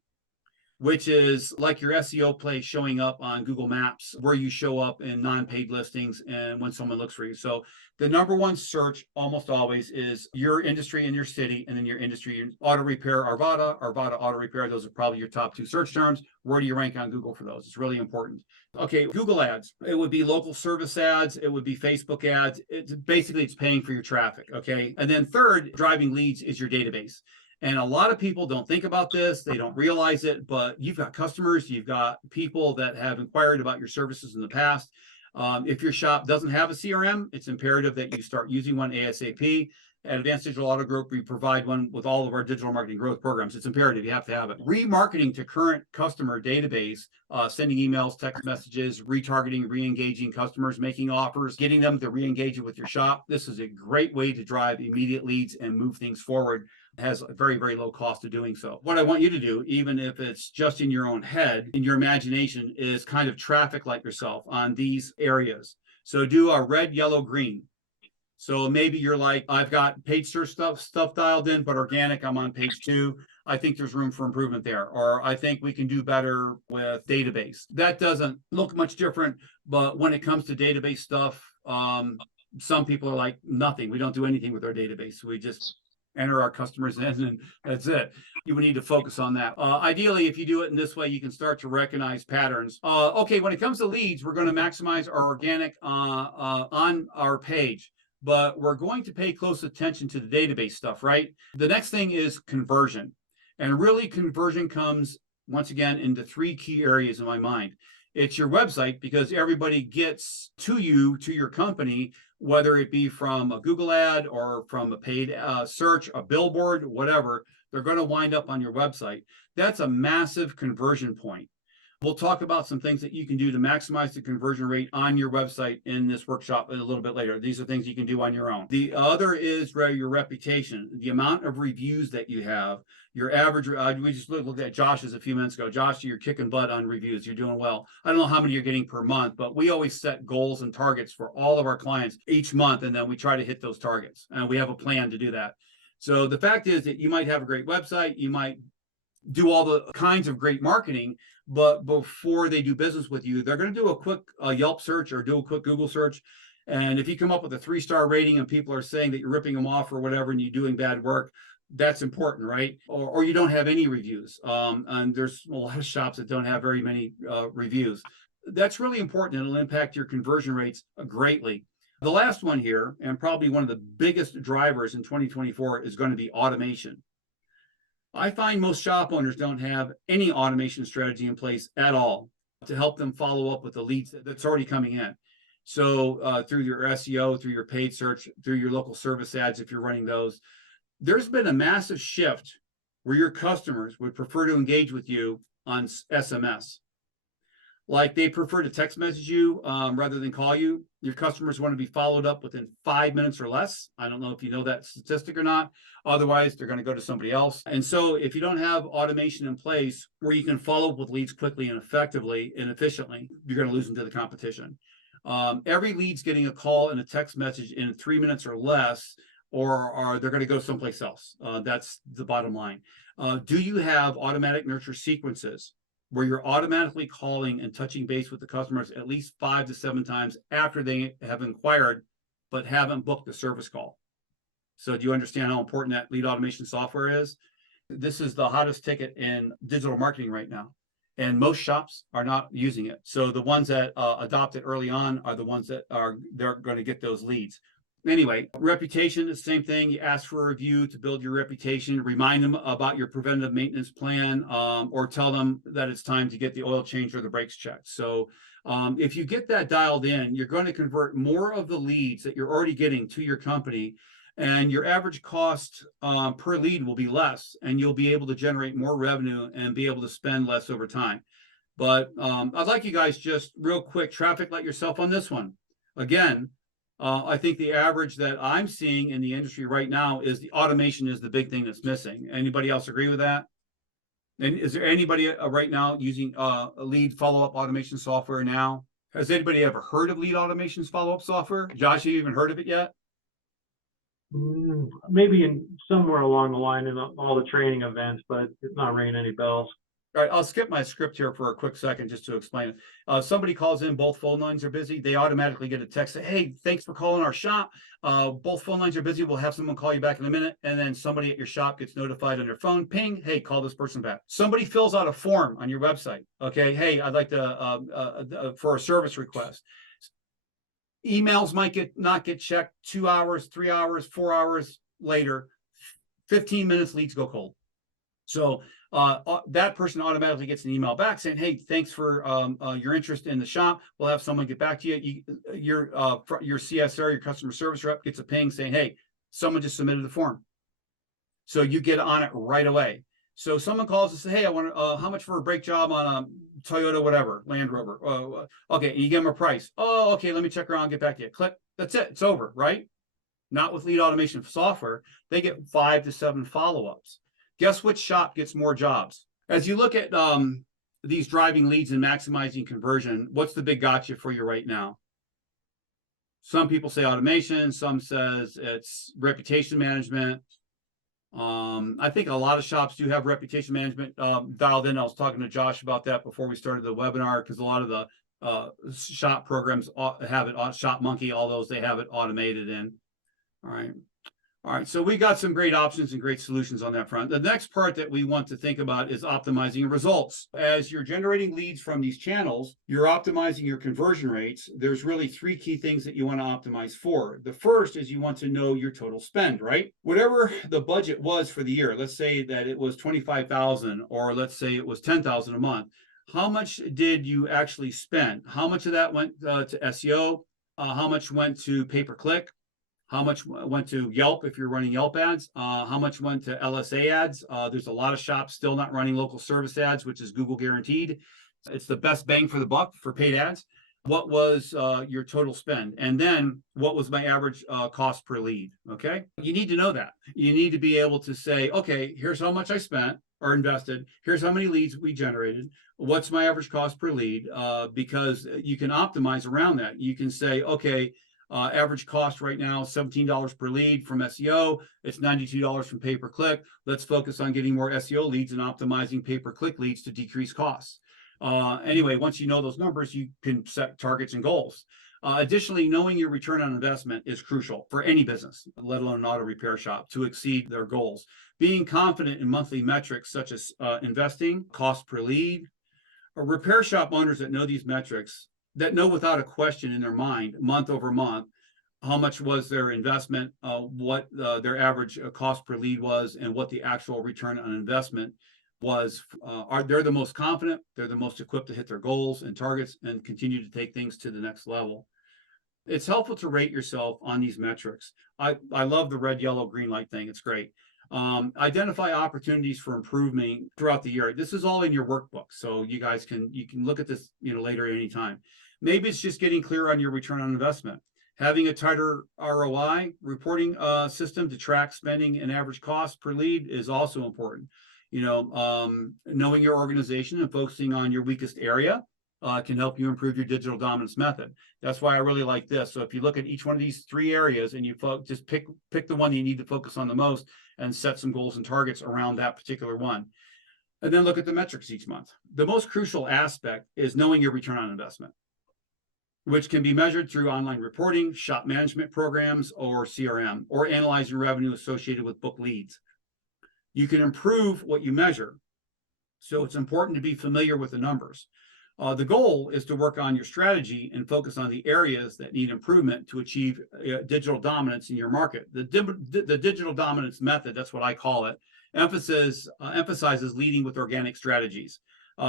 which is like your SEO play showing up on Google Maps, where you show up in non-paid listings and when someone looks for you. So the number one search almost always is your industry in your city, and then your industry auto repair, Arvada auto repair. Those are probably your top two search terms. Where do you rank on Google for those? It's really important. Okay, Google ads. It would be local service ads. It would be Facebook ads. It's basically paying for your traffic. Okay. And then third, driving leads is your database. And a lot of people don't think about this. They don't realize it, but you've got customers, you've got people that have inquired about your services in the past. If your shop doesn't have a CRM, it's imperative that you start using one ASAP. At Advanced Digital Auto Group, we provide one with all of our digital marketing growth programs. It's imperative. You have to have it. Remarketing to current customer database, sending emails, text messages, retargeting, re-engaging customers, making offers, getting them to re-engage with your shop. This is a great way to drive immediate leads and move things forward. It has a very, very low cost of doing so. What I want you to do, even if it's just in your own head, in your imagination, is kind of traffic light yourself on these areas. So do a red, yellow, green. So maybe you're like, I've got paid search stuff dialed in, but organic, I'm on page 2. I think there's room for improvement there. Or I think we can do better with database. That doesn't look much different, but when it comes to database stuff, some people are like, nothing. We don't do anything with our database. We just enter our customers in and that's it. You would need to focus on that. Ideally, if you do it in this way, you can start to recognize patterns. Okay, when it comes to leads, we're going to maximize our organic on our page, but we're going to pay close attention to the database stuff, right? The next thing is conversion. And really conversion comes, once again, into three key areas in my mind. It's your website, because everybody gets to you, to your company, whether it be from a Google ad or from a paid search, a billboard, whatever, they're going to wind up on your website. That's a massive conversion point. We'll talk about some things that you can do to maximize the conversion rate on your website in this workshop a little bit later. These are things you can do on your own. The other is your reputation, the amount of reviews that you have, your average. We just looked at Josh's a few minutes ago. Josh, you're kicking butt on reviews. You're doing well. I don't know how many you're getting per month, but we always set goals and targets for all of our clients each month, and then we try to hit those targets. And we have a plan to do that. So the fact is that you might have a great website, you might do all the kinds of great marketing, but before they do business with you, they're going to do a quick Yelp search or do a quick Google search. And if you come up with a 3-star rating and people are saying that you're ripping them off or whatever, and you're doing bad work, that's important, right? Or you don't have any reviews. And there's a lot of shops that don't have very many reviews. That's really important, and it'll impact your conversion rates greatly. The last one here, and probably one of the biggest drivers in 2024, is going to be automation. I find most shop owners don't have any automation strategy in place at all to help them follow up with the leads that's already coming in. So through your SEO, through your paid search, through your local service ads, if you're running those, there's been a massive shift where your customers would prefer to engage with you on SMS. Like they prefer to text message you rather than call you. Your customers want to be followed up within 5 minutes or less. I don't know if you know that statistic or not. Otherwise, they're going to go to somebody else. And so if you don't have automation in place where you can follow up with leads quickly and effectively and efficiently, you're going to lose them to the competition. Every lead's getting a call and a text message in 3 minutes or less, or they're going to go someplace else. That's the bottom line. Do you have automatic nurture sequences? where you're automatically calling and touching base with the customers at least 5 to 7 times after they have inquired, but haven't booked a service call. So do you understand how important that lead automation software is? This is the hottest ticket in digital marketing right now. And most shops are not using it. So the ones that adopt it early on are the ones that they're going to get those leads. Anyway, reputation is the same thing. You ask for a review to build your reputation, remind them about your preventative maintenance plan, or tell them that it's time to get the oil change or the brakes checked. So if you get that dialed in, you're going to convert more of the leads that you're already getting to your company, and your average cost per lead will be less, and you'll be able to generate more revenue and be able to spend less over time. But I'd like you guys just real quick, traffic light yourself on this one. Again, I think the average that I'm seeing in the industry right now is the automation is the big thing that's missing. Anybody else agree with that? And is there anybody right now using a lead follow-up automation software now? Has anybody ever heard of lead automation's follow-up software? Josh, have you even heard of it yet? Maybe in somewhere along the line in all the training events, but it's not ringing any bells. All right, I'll skip my script here for a quick second just to explain it. Somebody calls in, both phone lines are busy. They automatically get a text say, hey, thanks for calling our shop. Both phone lines are busy. We'll have someone call you back in a minute. And then somebody at your shop gets notified on their phone, ping, hey, call this person back. Somebody fills out a form on your website. Okay, hey, I'd like to, for a service request. Emails might not get checked 2 hours, 3 hours, 4 hours later, 15 minutes, leads go cold. So that person automatically gets an email back saying, hey, thanks for your interest in the shop. We'll have someone get back to you. Your CSR, your customer service rep, gets a ping saying, hey, someone just submitted the form. So you get on it right away. So someone calls and says, hey, I want how much for a brake job on a Toyota, whatever, Land Rover. Okay, and you give them a price. Oh, okay, let me check around, get back to you. Click, that's it, it's over, right? Not with lead automation software. They get 5 to 7 follow-ups. Guess which shop gets more jobs? As you look at these driving leads and maximizing conversion, what's the big gotcha for you right now? Some people say automation, some says it's reputation management. I think a lot of shops do have reputation management dialed in. I was talking to Josh about that before we started the webinar, because a lot of the shop programs have it, Shop Monkey, all those, they have it automated in. All right. All right, so we got some great options and great solutions on that front. The next part that we want to think about is optimizing results. As you're generating leads from these channels, you're optimizing your conversion rates. There's really 3 key things that you want to optimize for. The first is you want to know your total spend, right? Whatever the budget was for the year, let's say that it was $25,000, or let's say it was $10,000 a month. How much did you actually spend? How much of that went to SEO? How much went to pay-per-click? How much went to Yelp if you're running Yelp ads? How much went to LSA ads? There's a lot of shops still not running local service ads, which is Google guaranteed. It's the best bang for the buck for paid ads. What was your total spend? And then what was my average cost per lead? Okay, you need to know that. You need to be able to say, okay, here's how much I spent or invested. Here's how many leads we generated. What's my average cost per lead? Because you can optimize around that. You can say, okay, average cost right now, $17 per lead from SEO. It's $92 from pay-per-click. Let's focus on getting more SEO leads and optimizing pay-per-click leads to decrease costs. Anyway, once you know those numbers, you can set targets and goals. Additionally, knowing your return on investment is crucial for any business, let alone an auto repair shop, to exceed their goals. Being confident in monthly metrics such as investing, cost per lead, or repair shop owners that know these metrics, that know without a question in their mind, month over month, how much was their investment, what their average cost per lead was, and what the actual return on investment was. They're the most confident, they're the most equipped to hit their goals and targets and continue to take things to the next level. It's helpful to rate yourself on these metrics. I love the red, yellow, green light thing. It's great. Identify opportunities for improvement throughout the year. This is all in your workbook, so you guys can look at this later at any time. Maybe it's just getting clear on your return on investment. Having a tighter ROI reporting system to track spending and average cost per lead is also important. Knowing your organization and focusing on your weakest area can help you improve your digital dominance method. That's why I really like this. So if you look at each one of these 3 areas and you just pick the one that you need to focus on the most and set some goals and targets around that particular one. And then look at the metrics each month. The most crucial aspect is knowing your return on investment, which can be measured through online reporting, shop management programs, or CRM, or analyzing revenue associated with book leads. You can improve what you measure, so it's important to be familiar with the numbers. The goal is to work on your strategy and focus on the areas that need improvement to achieve digital dominance in your market. The digital dominance method, that's what I call it, emphasizes leading with organic strategies,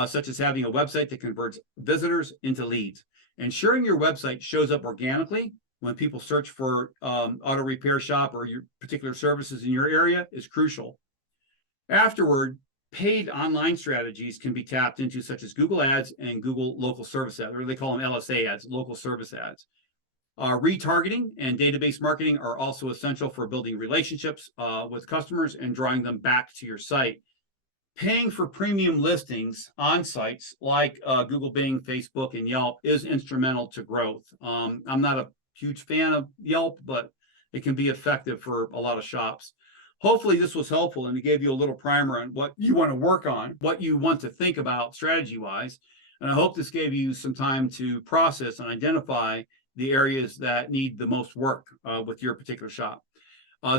such as having a website that converts visitors into leads. Ensuring your website shows up organically when people search for auto repair shop or your particular services in your area is crucial. Afterward, paid online strategies can be tapped into, such as Google Ads and Google Local Service Ads, or they call them LSA ads, local service ads. Retargeting and database marketing are also essential for building relationships with customers and drawing them back to your site. Paying for premium listings on sites like Google, Bing, Facebook, and Yelp is instrumental to growth. I'm not a huge fan of Yelp, but it can be effective for a lot of shops. Hopefully this was helpful and it gave you a little primer on what you want to work on, what you want to think about strategy-wise. And I hope this gave you some time to process and identify the areas that need the most work with your particular shop.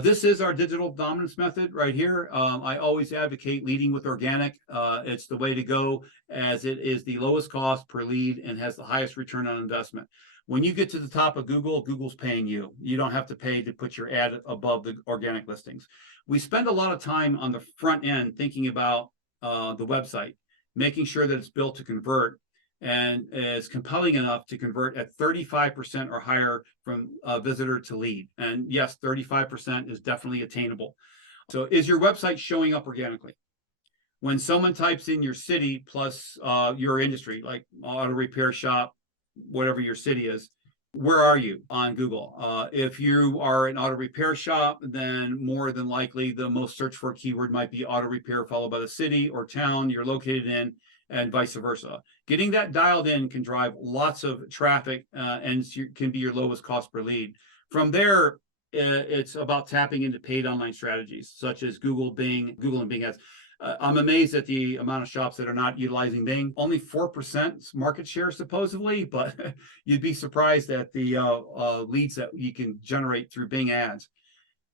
This is our digital dominance method right here. I always advocate leading with organic. It's the way to go, as it is the lowest cost per lead and has the highest return on investment. When you get to the top of Google, Google's paying you. You don't have to pay to put your ad above the organic listings. We spend a lot of time on the front end thinking about the website, making sure that it's built to convert and is compelling enough to convert at 35% or higher from visitor to lead. And yes, 35% is definitely attainable. So is your website showing up organically? When someone types in your city plus your industry, like auto repair shop, whatever your city is, where are you on Google? If you are an auto repair shop, then more than likely the most searched for keyword might be auto repair, followed by the city or town you're located in, and vice versa. Getting that dialed in can drive lots of traffic and can be your lowest cost per lead. From there, it's about tapping into paid online strategies such as Google and Bing ads. I'm amazed at the amount of shops that are not utilizing Bing. Only 4% market share supposedly, but you'd be surprised at the leads that you can generate through Bing ads.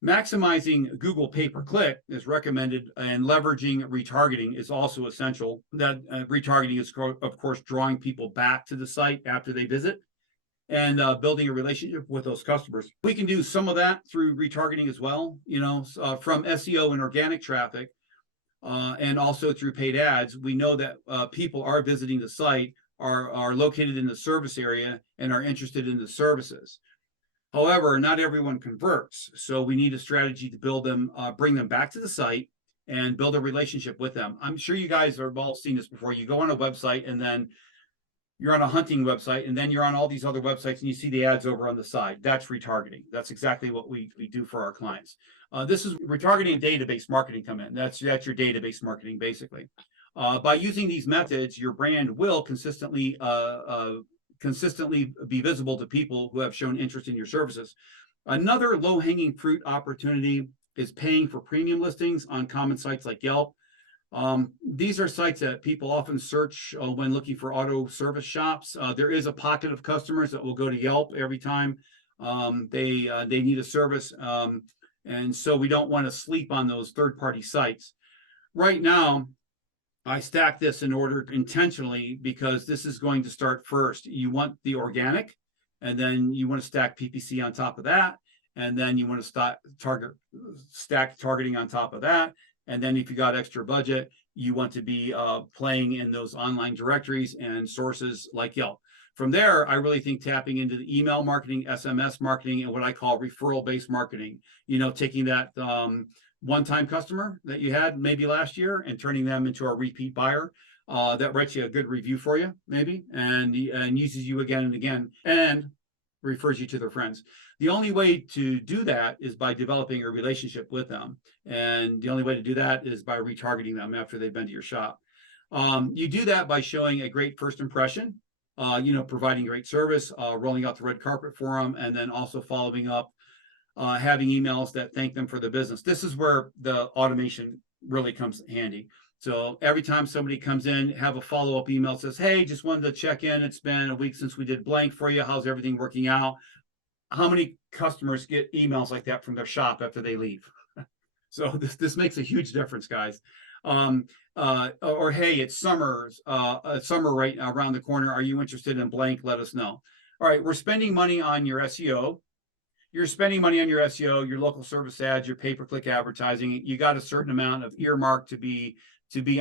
Maximizing Google pay-per-click is recommended, and leveraging retargeting is also essential. That retargeting is, of course, drawing people back to the site after they visit and building a relationship with those customers. We can do some of that through retargeting as well, from SEO and organic traffic. And also through paid ads. We know that people are visiting the site, are located in the service area, and are interested in the services. However, not everyone converts, so we need a strategy to build them, bring them back to the site, and build a relationship with them. I'm sure you guys have all seen this before. You go on a website, and then you're on a hunting website, and then you're on all these other websites, and you see the ads over on the side. That's retargeting. That's exactly what we do for our clients. This is retargeting and database marketing come in. That's your database marketing, basically. By using these methods, your brand will consistently be visible to people who have shown interest in your services. Another low-hanging fruit opportunity is paying for premium listings on common sites like Yelp. These are sites that people often search when looking for auto service shops. There is a pocket of customers that will go to Yelp every time they need a service. And so we don't want to sleep on those third-party sites. Right now, I stack this in order intentionally because this is going to start first. You want the organic, and then you want to stack PPC on top of that, and then you want to stack targeting on top of that. And then if you got extra budget, you want to be playing in those online directories and sources like Yelp. From there, I really think tapping into the email marketing, SMS marketing, and what I call referral-based marketing, taking that one-time customer that you had maybe last year and turning them into a repeat buyer that writes you a good review for you, maybe, and uses you again and again, and refers you to their friends. The only way to do that is by developing a relationship with them. And the only way to do that is by retargeting them after they've been to your shop. You do that by showing a great first impression, providing great service, rolling out the red carpet for them, and then also following up, having emails that thank them for the business. This is where the automation really comes handy. So every time somebody comes in, have a follow-up email that says, hey, just wanted to check in. It's been a week since we did blank for you. How's everything working out? How many customers get emails like that from their shop after they leave? So this makes a huge difference, guys. Or hey, it's summer right around the corner. Are you interested in blank? Let us know. All right, we're spending money on your SEO. You're spending money on your SEO, your local service ads, your pay-per-click advertising. You got a certain amount of earmark to be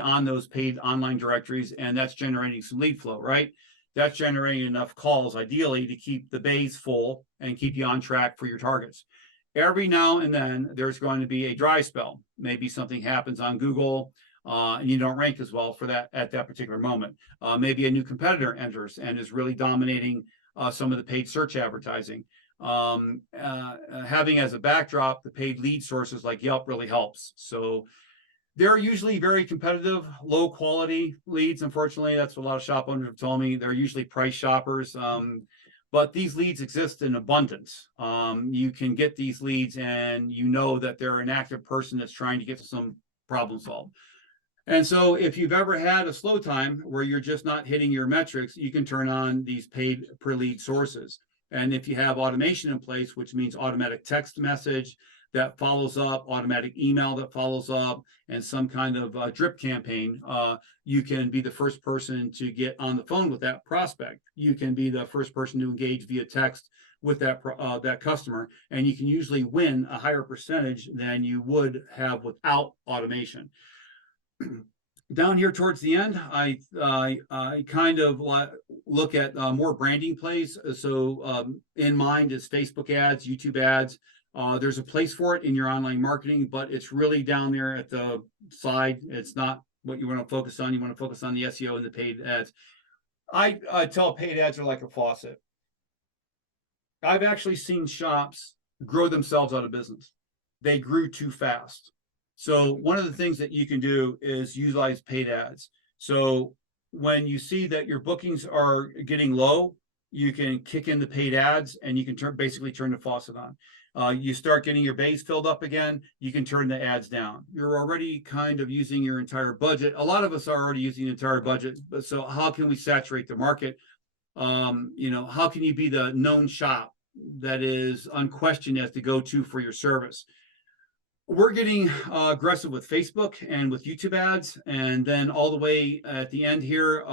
on those paid online directories, and that's generating some lead flow, right? That's generating enough calls, ideally, to keep the bays full and keep you on track for your targets. Every now and then, there's going to be a dry spell. Maybe something happens on Google, and you don't rank as well for that at that particular moment. Maybe a new competitor enters and is really dominating some of the paid search advertising. Having as a backdrop the paid lead sources like Yelp really helps. So they're usually very competitive, low quality leads. Unfortunately, that's what a lot of shop owners have told me. They're usually price shoppers. But these leads exist in abundance. You can get these leads and you know that they're an active person that's trying to get some problem solved. And so if you've ever had a slow time where you're just not hitting your metrics, you can turn on these paid per lead sources. And if you have automation in place, which means automatic text message that follows up, automatic email that follows up, and some kind of drip campaign, you can be the first person to get on the phone with that prospect. You can be the first person to engage via text with that customer, and you can usually win a higher percentage than you would have without automation. Down here towards the end, I kind of look at more branding plays. So in mind is Facebook ads, YouTube ads. There's a place for it in your online marketing, but it's really down there at the side. It's not what you want to focus on. You want to focus on the SEO and the paid ads. I tell paid ads are like a faucet. I've actually seen shops grow themselves out of business. They grew too fast. So one of the things that you can do is utilize paid ads. So when you see that your bookings are getting low, you can kick in the paid ads and you can basically turn the faucet on. You start getting your bays filled up again, you can turn the ads down. You're already kind of using your entire budget. A lot of us are already using the entire budget. But so how can we saturate the market? How can you be the known shop that is unquestioned as the go-to for your service? We're getting aggressive with Facebook and with YouTube ads. And then all the way at the end here,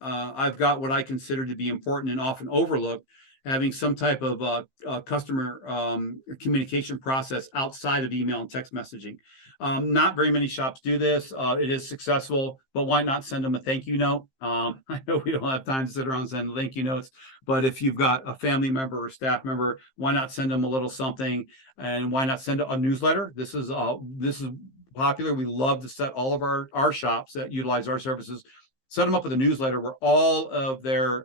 I've got what I consider to be important and often overlooked, having some type of customer communication process outside of email and text messaging. Not very many shops do this. It is successful, but why not send them a thank you note? I know we don't have time to sit around and send thank you notes, but if you've got a family member or staff member, why not send them a little something? And why not send a newsletter? This is popular. We love to set all of our shops that utilize our services, set them up with a newsletter where all of their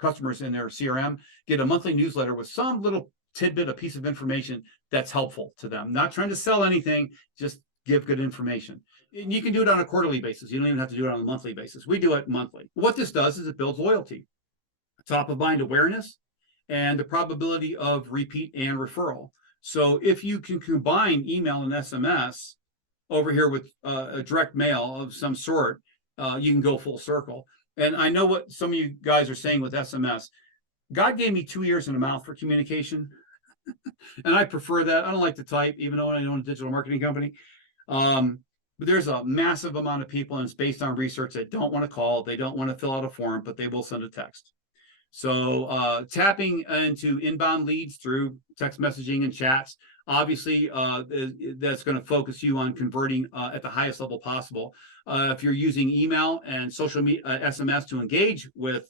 customers in their CRM get a monthly newsletter with some little tidbit, a piece of information that's helpful to them. Not trying to sell anything, just give good information. And you can do it on a quarterly basis. You don't even have to do it on a monthly basis. We do it monthly. What this does is it builds loyalty, top of mind awareness, and the probability of repeat and referral. So if you can combine email and SMS over here with a direct mail of some sort, you can go full circle. And I know what some of you guys are saying with SMS. God gave me 2 ears and a mouth for communication. And I prefer that. I don't like to type, even though I own a digital marketing company. But there's a massive amount of people, and it's based on research, that don't want to call, they don't want to fill out a form, but they will send a text. So tapping into inbound leads through text messaging and chats, obviously that's going to focus you on converting at the highest level possible. If you're using email and social media, SMS to engage with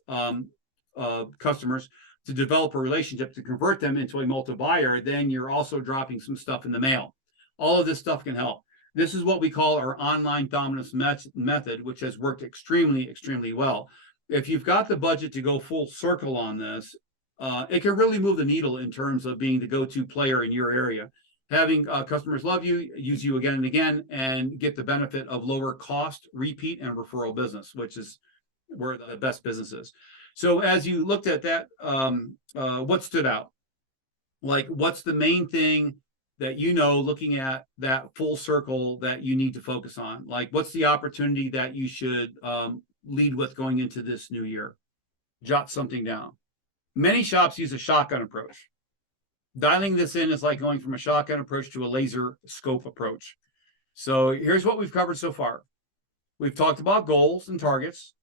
customers, to develop a relationship, to convert them into a multi-buyer, then you're also dropping some stuff in the mail. All of this stuff can help. This is what we call our online dominance method, which has worked extremely, extremely well. If you've got the budget to go full circle on this, it can really move the needle in terms of being the go-to player in your area. Having customers love you, use you again and again, and get the benefit of lower cost, repeat, and referral business, which is where the best business is. So as you looked at that, what stood out? Like, what's the main thing that, looking at that full circle, that you need to focus on? Like, what's the opportunity that you should lead with going into this new year? Jot something down. Many shops use a shotgun approach. Dialing this in is like going from a shotgun approach to a laser scope approach. So here's what we've covered so far. We've talked about goals and targets.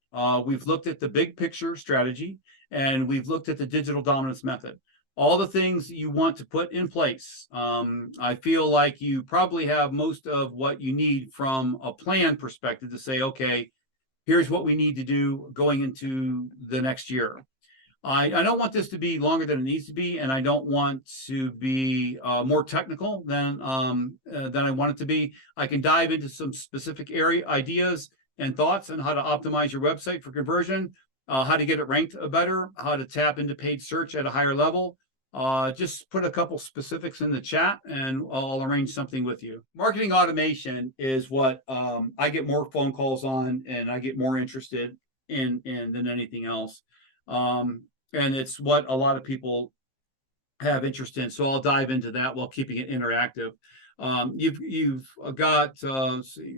We've looked at the big picture strategy, and we've looked at the digital dominance method. All the things you want to put in place. I feel like you probably have most of what you need from a plan perspective to say, okay, here's what we need to do going into the next year. I don't want this to be longer than it needs to be, and I don't want to be more technical than I want it to be. I can dive into some specific area ideas and thoughts on how to optimize your website for conversion, how to get it ranked better, how to tap into paid search at a higher level. Just put a couple specifics in the chat, and I'll arrange something with you. Marketing automation is what I get more phone calls on, and I get more interested in than anything else. And it's what a lot of people have interest in. So I'll dive into that while keeping it interactive. You've got, let's see.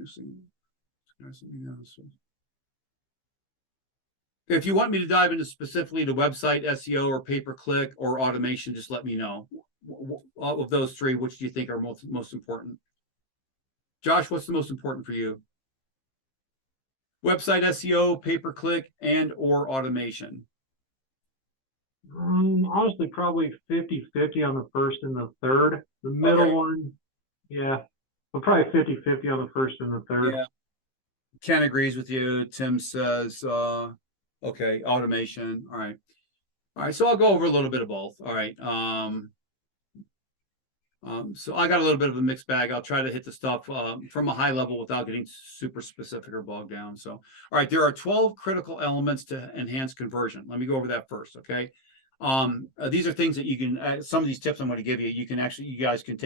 If you want me to dive into specifically to website SEO or pay-per-click or automation, just let me know. Of those three, which do you think are most important? Josh, what's the most important for you? Website SEO, pay-per-click, and or automation? Honestly, probably 50-50 on the first and the third. The middle one, yeah, but probably 50-50 on the first and the third. Yeah. Ken agrees with you. Tim says, okay, automation. All right. So I'll go over a little bit of both. All right. So I got a little bit of a mixed bag. I'll try to hit the stuff from a high level without getting super specific or bogged down. So, all right, there are 12 critical elements to enhance conversion. Let me go over that first, okay? These are things that you can, some of these tips I'm going to give you, you guys can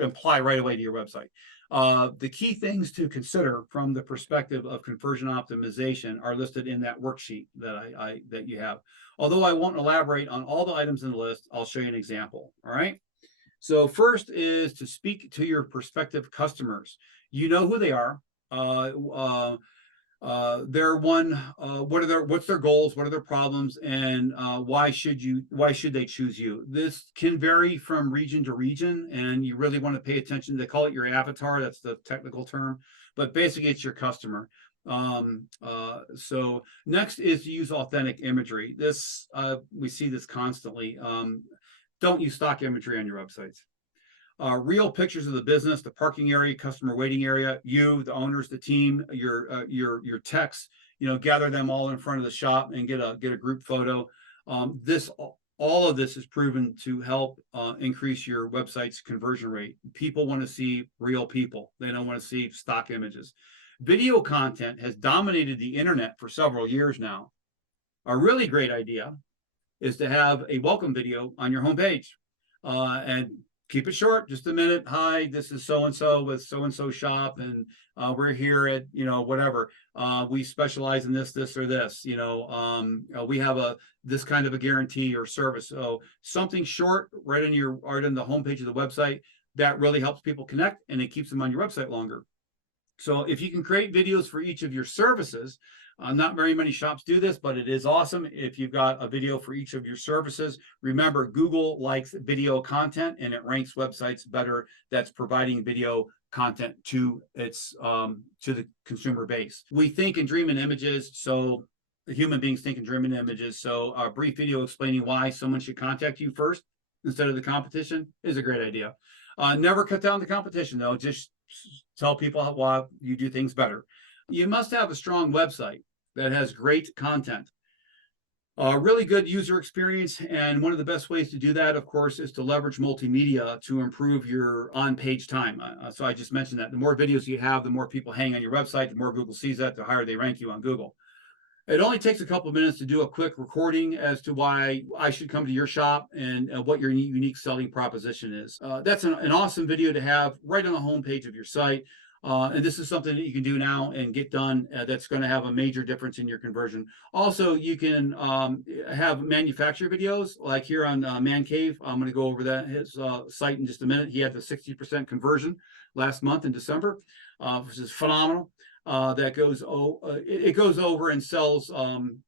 apply right away to your website. The key things to consider from the perspective of conversion optimization are listed in that worksheet that you have. Although I won't elaborate on all the items in the list, I'll show you an example, all right? So first is to speak to your prospective customers. You know who they are. What's their goals, what are their problems, and why should they choose you? This can vary from region to region, and you really want to pay attention. They call it your avatar, that's the technical term, but basically it's your customer. So next is to use authentic imagery. This we see this constantly. Don't use stock imagery on your websites. Real pictures of the business, the parking area, customer waiting area, you, the owners, the team, your techs, gather them all in front of the shop and get a group photo. All of this is proven to help increase your website's conversion rate. People want to see real people. They don't want to see stock images. Video content has dominated the internet for several years now. A really great idea is to have a welcome video on your homepage, and keep it short, just a minute. Hi, this is so-and-so with so-and-so shop, and we're here at, whatever. We specialize in this, or this, we have this kind of a guarantee or service. So something short right on the homepage of the website that really helps people connect, and it keeps them on your website longer. So if you can create videos for each of your services, not very many shops do this, but it is awesome if you've got a video for each of your services. Remember, Google likes video content, and it ranks websites better that's providing video content to the consumer base. We think and dream in images, so the human beings think and dream in images. So a brief video explaining why someone should contact you first instead of the competition is a great idea. Never cut down the competition, though. Just tell people why you do things better. You must have a strong website that has great content, really good user experience. And one of the best ways to do that, of course, is to leverage multimedia to improve your on-page time. So I just mentioned that the more videos you have, the more people hang on your website, the more Google sees that, the higher they rank you on Google. It only takes a couple of minutes to do a quick recording as to why I should come to your shop and what your unique selling proposition is. That's an awesome video to have right on the homepage of your site. And this is something that you can do now and get done that's going to have a major difference in your conversion. Also, you can have manufacturer videos like here on Man Cave. I'm going to go over his site in just a minute. He had the 60% conversion last month in December, which is phenomenal. That goes it goes over and sells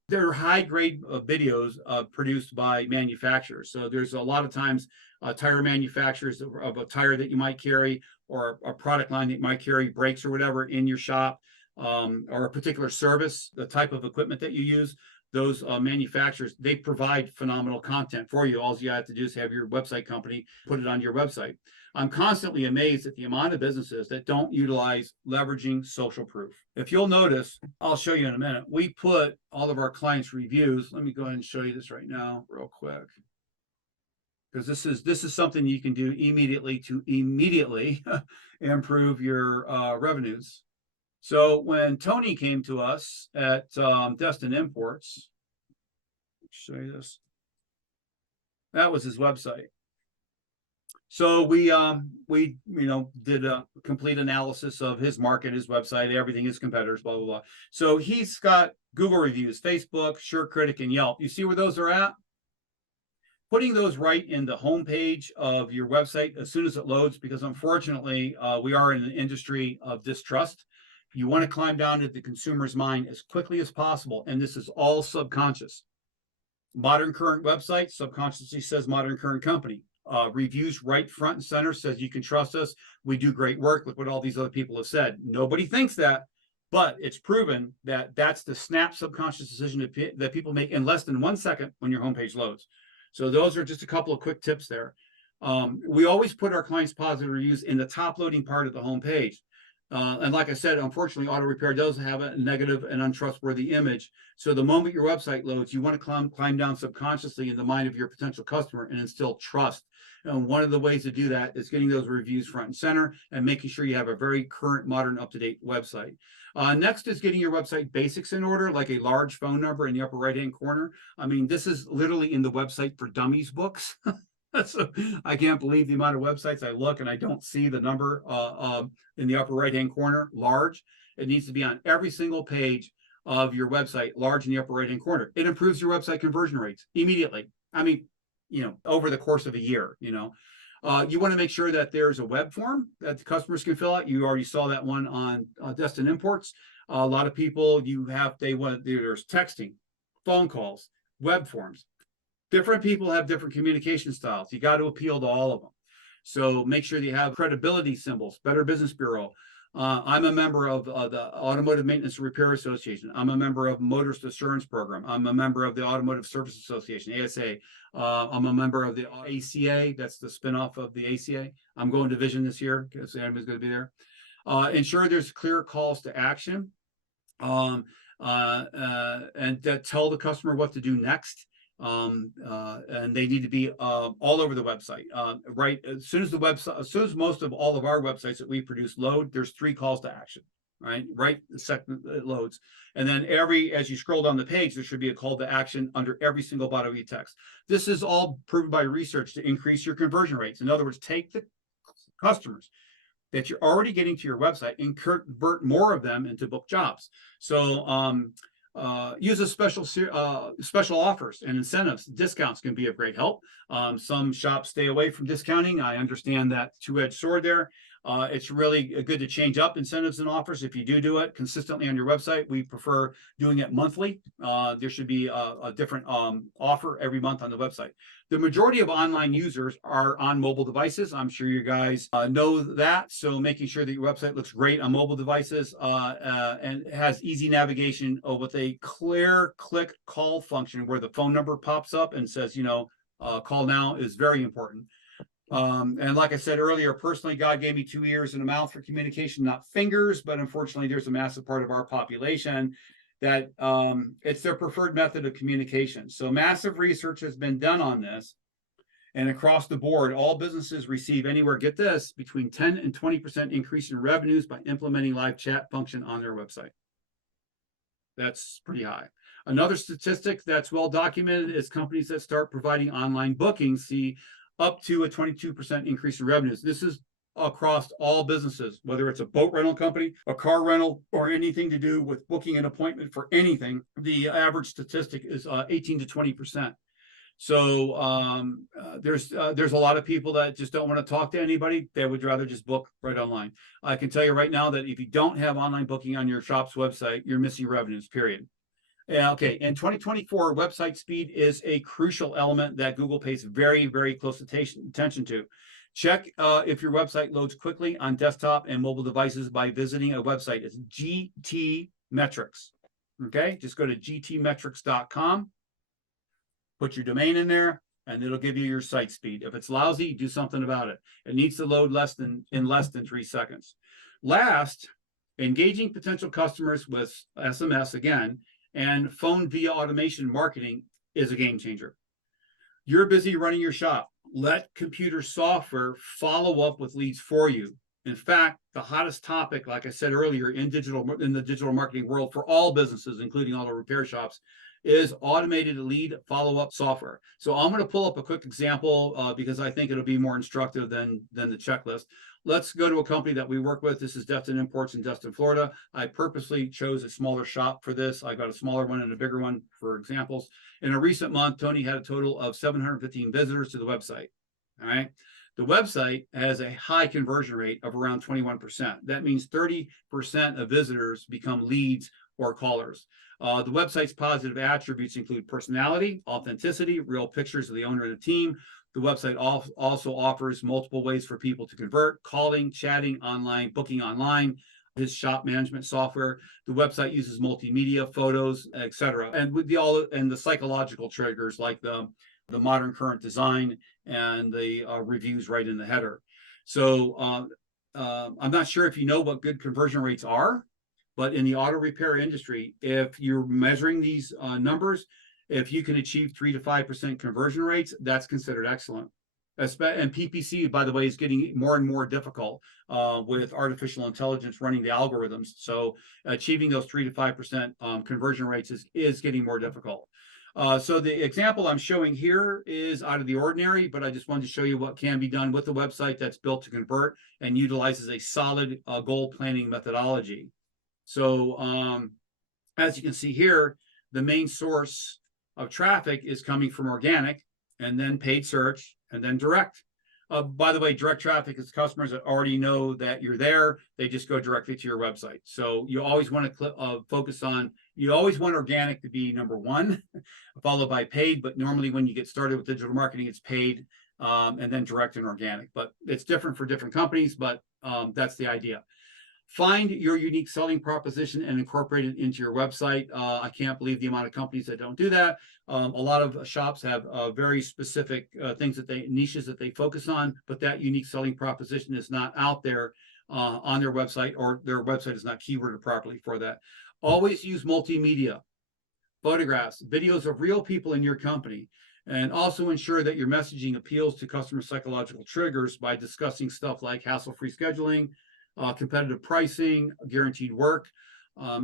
they're high grade videos produced by manufacturers. So there's a lot of times tire manufacturers of a tire that you might carry, or a product line that you might carry, brakes or whatever in your shop, or a particular service, the type of equipment that you use. Those manufacturers, they provide phenomenal content for you. All you have to do is have your website company put it on your website. I'm constantly amazed at the amount of businesses that don't utilize leveraging social proof. If you'll notice, I'll show you in a minute, we put all of our clients' reviews. Let me go ahead and show you this right now real quick, because this is something you can do immediately to improve your revenues. So when Tony came to us at Destin Imports, show you this. That was his website. So we did a complete analysis of his market, his website, everything, his competitors, blah blah blah. So he's got Google reviews, Facebook, SureCritic, and Yelp. You see where those are at? Putting those right in the homepage of your website as soon as it loads, because unfortunately we are in an industry of distrust. You want to climb down to the consumer's mind as quickly as possible, and this is all subconscious. Modern Current website subconsciously says Modern Current company. Reviews right front and center says you can trust us. We do great work. Look what all these other people have said. Nobody thinks that, but it's proven that that's the snap subconscious decision that people make in less than 1 second when your homepage loads. So those are just a couple of quick tips there. We always put our clients' positive reviews in the top loading part of the homepage. And like I said, unfortunately, auto repair does have a negative and untrustworthy image. So the moment your website loads, you want to climb down subconsciously in the mind of your potential customer and instill trust. And one of the ways to do that is getting those reviews front and center and making sure you have a very current, modern, up-to-date website. Next is getting your website basics in order, like a large phone number in the upper right-hand corner. I mean, this is literally in the Website for Dummies books. So I can't believe the amount of websites I look and I don't see the number in the upper right-hand corner, large. It needs to be on every single page of your website, large in the upper right-hand corner. It improves your website conversion rates immediately. I mean, over the course of a year, you want to make sure that there's a web form that the customers can fill out. You already saw that one on Destin Imports. A lot of people there's texting, phone calls, web forms. Different people have different communication styles. You got to appeal to all of them. So make sure that you have credibility symbols, Better Business Bureau. I'm a member of the Automotive Maintenance and Repair Association. I'm a member of Motorist Assurance Program. I'm a member of the Automotive Service Association, ASA. I'm a member of the ACA. That's the spinoff of the ACA. I'm going to Vision this year because everybody's going to be there. Ensure there's clear calls to action, and that tell the customer what to do next. And they need to be all over the website. Right as soon as most of all of our websites that we produce load, there's 3 calls to action. Right the second it loads, and then as you scroll down the page, there should be a call to action under every single body of your text. This is all proven by research to increase your conversion rates. In other words, take the customers that you're already getting to your website and convert more of them into book jobs. So use a special offers and incentives. Discounts can be of great help. Some shops stay away from discounting. I understand that two-edged sword there. It's really good to change up incentives and offers. If you do it consistently on your website, we prefer doing it monthly. There should be a different offer every month on the website. The majority of online users are on mobile devices. I'm sure you guys know that. So making sure that your website looks great on mobile devices and has easy navigation with a clear click call function where the phone number pops up and says, call now is very important. And like I said earlier, personally, God gave me 2 ears and a mouth for communication, not fingers, but unfortunately, there's a massive part of our population that it's their preferred method of communication. So massive research has been done on this. And across the board, all businesses receive anywhere, get this, between 10 and 20% increase in revenues by implementing live chat function on their website. That's pretty high. Another statistic that's well documented is companies that start providing online bookings see up to a 22% increase in revenues. This is across all businesses, whether it's a boat rental company, a car rental, or anything to do with booking an appointment for anything. The average statistic is 18 to 20%. So there's a lot of people that just don't want to talk to anybody. They would rather just book right online. I can tell you right now that if you don't have online booking on your shop's website, you're missing revenues, period. Yeah, okay. In 2024, website speed is a crucial element that Google pays very, very close attention to. Check if your website loads quickly on desktop and mobile devices by visiting a website. It's GT Metrics. Okay, just go to gtmetrics.com, put your domain in there, and it'll give you your site speed. If it's lousy, do something about it. It needs to load in less than 3 seconds. Last, engaging potential customers with SMS again and phone via automation marketing is a game changer. You're busy running your shop. Let computer software follow up with leads for you. In fact, the hottest topic, like I said earlier, in the digital marketing world for all businesses, including all the repair shops, is automated lead follow-up software. So I'm going to pull up a quick example because I think it'll be more instructive than the checklist. Let's go to a company that we work with. This is Destin Imports in Destin, Florida. I purposely chose a smaller shop for this. I got a smaller one and a bigger one for examples. In a recent month, Tony had a total of 715 visitors to the website. All right. The website has a high conversion rate of around 21%. That means 30% of visitors become leads or callers. The website's positive attributes include personality, authenticity, real pictures of the owner and the team. The website also offers multiple ways for people to convert: calling, chatting online, booking online, his shop management software. The website uses multimedia, photos, etc. And with the psychological triggers like the modern current design and the reviews right in the header. So I'm not sure if you know what good conversion rates are, but in the auto repair industry, if you're measuring these numbers, if you can achieve 3 to 5% conversion rates, that's considered excellent. And PPC, by the way, is getting more and more difficult with artificial intelligence running the algorithms. So achieving those 3 to 5% conversion rates is getting more difficult. So the example I'm showing here is out of the ordinary, but I just wanted to show you what can be done with a website that's built to convert and utilizes a solid goal planning methodology. So as you can see here, the main source of traffic is coming from organic, and then paid search, and then direct. By the way, direct traffic is customers that already know that you're there. They just go directly to your website. So you always want to focus on, you always want organic to be number one, followed by paid. But normally when you get started with digital marketing, it's paid and then direct and organic. But it's different for different companies, but that's the idea. Find your unique selling proposition and incorporate it into your website. I can't believe the amount of companies that don't do that. A lot of shops have very specific niches that they focus on, but that unique selling proposition is not out there on their website, or their website is not keyworded properly for that. Always use multimedia, photographs, videos of real people in your company, and also ensure that your messaging appeals to customer psychological triggers by discussing stuff like hassle-free scheduling, competitive pricing, guaranteed work.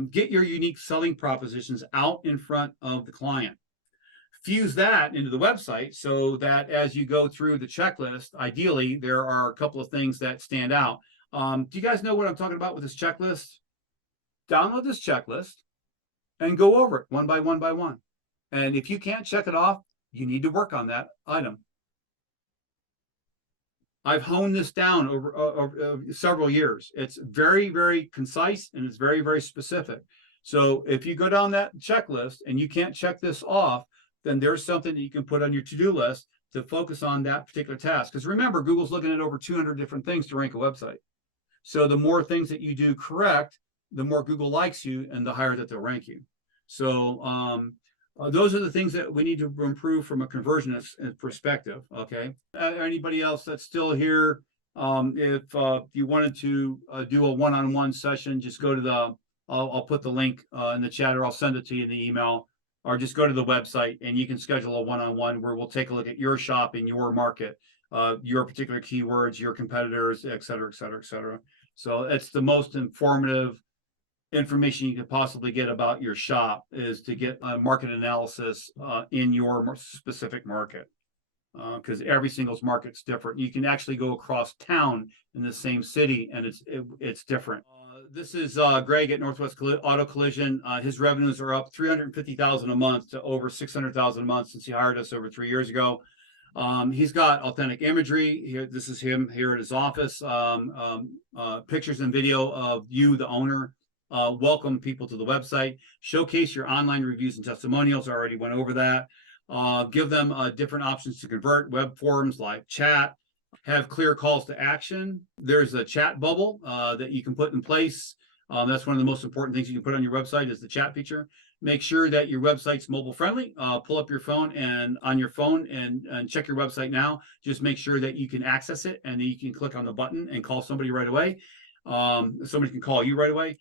Get your unique selling propositions out in front of the client. Fuse that into the website so that as you go through the checklist, ideally, there are a couple of things that stand out. Do you guys know what I'm talking about with this checklist? Download this checklist and go over it one by one by one. And if you can't check it off, you need to work on that item. I've honed this down over several years. It's very, very concise, and it's very, very specific. So if you go down that checklist and you can't check this off, then there's something that you can put on your to-do list to focus on that particular task. Because remember, Google's looking at over 200 different things to rank a website. So the more things that you do correct, the more Google likes you and the higher that they'll rank you. So those are the things that we need to improve from a conversionist perspective. Okay. Anybody else that's still here? If you wanted to do a one-on-one session, just go to I'll put the link in the chat, or I'll send it to you in the email, or just go to the website and you can schedule a one-on-one where we'll take a look at your shop in your market, your particular keywords, your competitors, et cetera, et cetera, et cetera. So it's the most informative information you could possibly get about your shop, is to get a market analysis in your specific market. because every single market's different. You can actually go across town in the same city, and it's different. This is Greg at Northwest Auto Collision. His revenues are up 350,000 a month to over 600,000 a month since he hired us over 3 years ago. He's got authentic imagery here. This is him here at his office. Pictures and video of you, the owner. Welcome people to the website. Showcase your online reviews and testimonials. I already went over that. Give them different options to convert, web forums, live chat. Have clear calls to action. There's a chat bubble that you can put in place. That's one of the most important things you can put on your website is the chat feature. Make sure that your website's mobile friendly. Pull up your phone and on your phone and check your website now. Just make sure that you can access it and then you can click on the button and call somebody right away. Somebody can call you right away.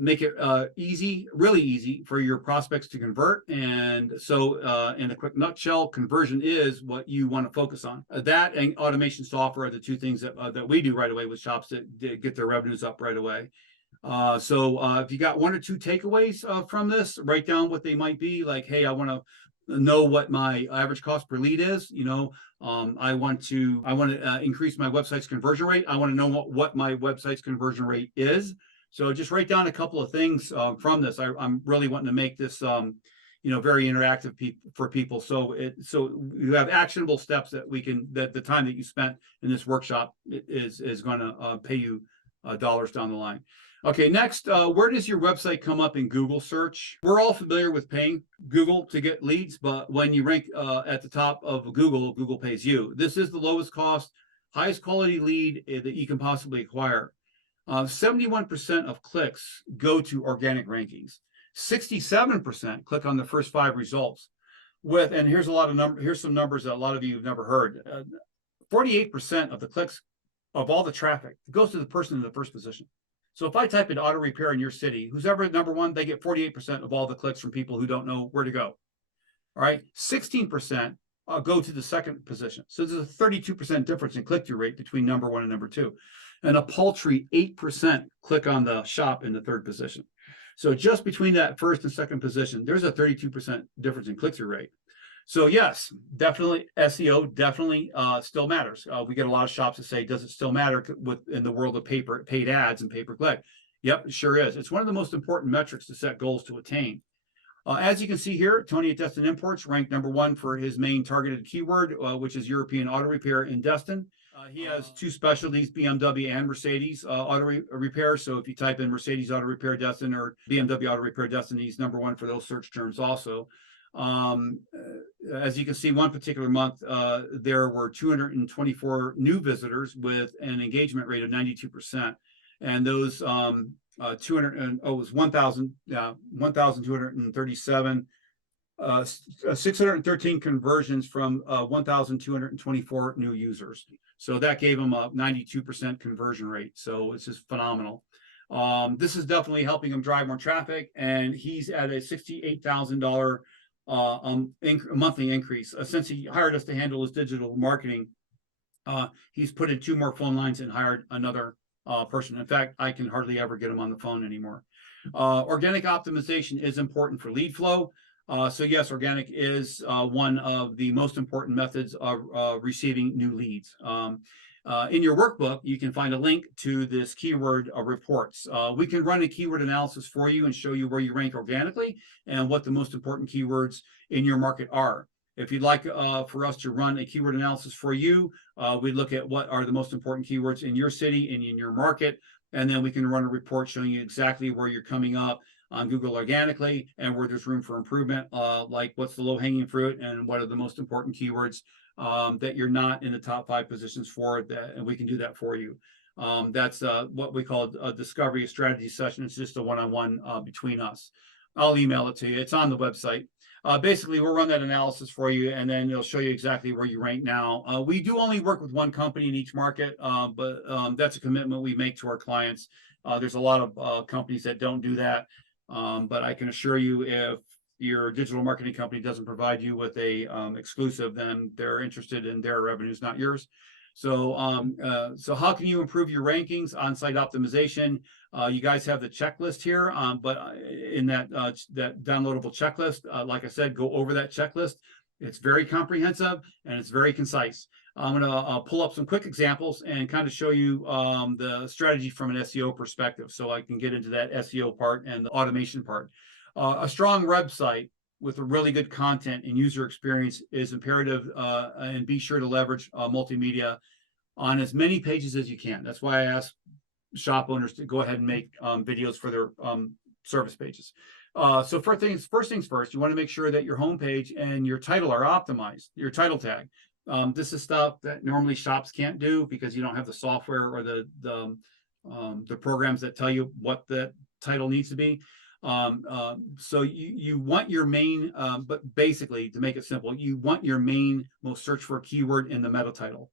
Make it easy, really easy for your prospects to convert. And so in a quick nutshell, conversion is what you want to focus on. That and automation software are the two things that we do right away with shops that get their revenues up right away. So if you got one or two takeaways from this, write down what they might be. Like, hey, I want to know what my average cost per lead is. I want to increase my website's conversion rate. I want to know what my website's conversion rate is. So just write down a couple of things from this. I'm really wanting to make this, very interactive for people. So you have actionable steps that the time that you spent in this workshop is going to pay you dollars down the line. Okay, next, where does your website come up in Google search? We're all familiar with paying Google to get leads, but when you rank at the top of Google, Google pays you. This is the lowest cost, highest quality lead that you can possibly acquire. 71% of clicks go to organic rankings. 67% click on the first 5 results. And here's here's some numbers that a lot of you have never heard. 48% of the clicks of all the traffic goes to the person in the first position. So if I type in auto repair in your city, who's ever at number 1, they get 48% of all the clicks from people who don't know where to go. All right, 16% go to the second position. So there's a 32% difference in click-through rate between number 1 and number 2. And a paltry 8% click on the shop in the third position. So just between that first and second position, there's a 32% difference in click-through rate. So yes, definitely SEO definitely still matters. We get a lot of shops that say, does it still matter in the world of paid ads and pay-per-click? Yep, it sure is. It's one of the most important metrics to set goals to attain. As you can see here, Tony at Destin Imports ranked number 1 for his main targeted keyword, which is European auto repair in Destin. He has 2 specialties, BMW and Mercedes auto repair. So if you type in Mercedes auto repair Destin or BMW auto repair Destin, he's number 1 for those search terms also. As you can see, one particular month, there were 224 new visitors with an engagement rate of 92%. And those it was 1,237, 613 conversions from 1,224 new users. So that gave them a 92% conversion rate. So it's just phenomenal. This is definitely helping him drive more traffic, and he's at a $68,000 monthly increase. Since he hired us to handle his digital marketing, he's put in 2 more phone lines and hired another person. In fact, I can hardly ever get him on the phone anymore. Organic optimization is important for lead flow. So yes, organic is one of the most important methods of receiving new leads. In your workbook, you can find a link to this keyword reports. We can run a keyword analysis for you and show you where you rank organically and what the most important keywords in your market are. If you'd like for us to run a keyword analysis for you, we look at what are the most important keywords in your city and in your market, and then we can run a report showing you exactly where you're coming up on Google organically and where there's room for improvement, like what's the low-hanging fruit and what are the most important keywords that you're not in the top 5 positions for, and we can do that for you. That's what we call a discovery, a strategy session. It's just a one-on-one between us. I'll email it to you. It's on the website. Basically, we'll run that analysis for you, and then it'll show you exactly where you rank now. We do only work with one company in each market, but that's a commitment we make to our clients. There's a lot of companies that don't do that, but I can assure you if your digital marketing company doesn't provide you with a exclusive, then they're interested in their revenues, not yours. So how can you improve your rankings? On-site optimization. You guys have the checklist here, but in that downloadable checklist, like I said, go over that checklist. It's very comprehensive and it's very concise. I'm going to pull up some quick examples and kind of show you the strategy from an SEO perspective, so I can get into that SEO part and the automation part. A strong website with a really good content and user experience is imperative, and be sure to leverage multimedia on as many pages as you can. That's why I ask shop owners to go ahead and make videos for their service pages. So first things first, you want to make sure that your homepage and your title are optimized, your title tag. This is stuff that normally shops can't do because you don't have the software or the programs that tell you what the title needs to be. So you want your main, but basically, to make it simple, you want your main most searched for keyword in the meta title.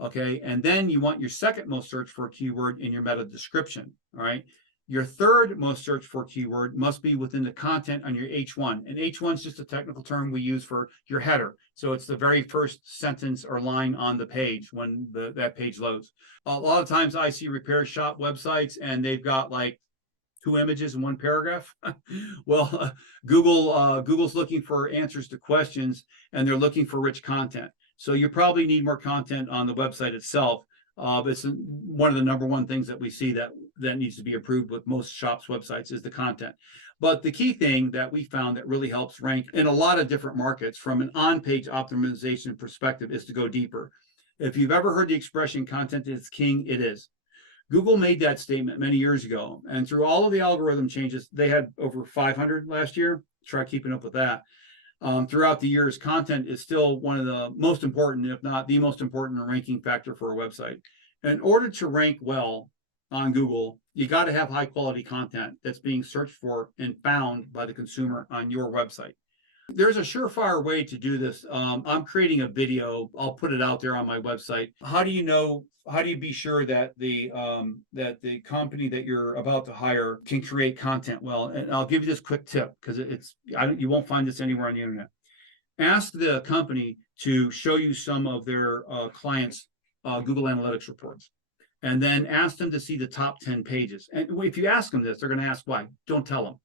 Okay, and then you want your second most searched for keyword in your meta description. All right. Your third most searched for keyword must be within the content on your H1. And H1 is just a technical term we use for your header. So it's the very first sentence or line on the page when that page loads. A lot of times I see repair shop websites and they've got like 2 images in 1 paragraph. Well, Google's looking for answers to questions and they're looking for rich content. So you probably need more content on the website itself. It's one of the number one things that we see that needs to be improved with most shops' websites is the content. But the key thing that we found that really helps rank in a lot of different markets from an on-page optimization perspective is to go deeper. If you've ever heard the expression content is king, it is. Google made that statement many years ago, and through all of the algorithm changes, they had over 500 last year. Try keeping up with that. Throughout the years, content is still one of the most important, if not the most important ranking factor for a website. In order to rank well on Google, you got to have high quality content that's being searched for and found by the consumer on your website. There's a surefire way to do this. I'm creating a video. I'll put it out there on my website. How do you be sure that the company that you're about to hire can create content well? And I'll give you this quick tip because you won't find this anywhere on the internet. Ask the company to show you some of their clients' Google Analytics reports, and then ask them to see the top 10 pages. And if you ask them this, they're going to ask why. Don't tell them.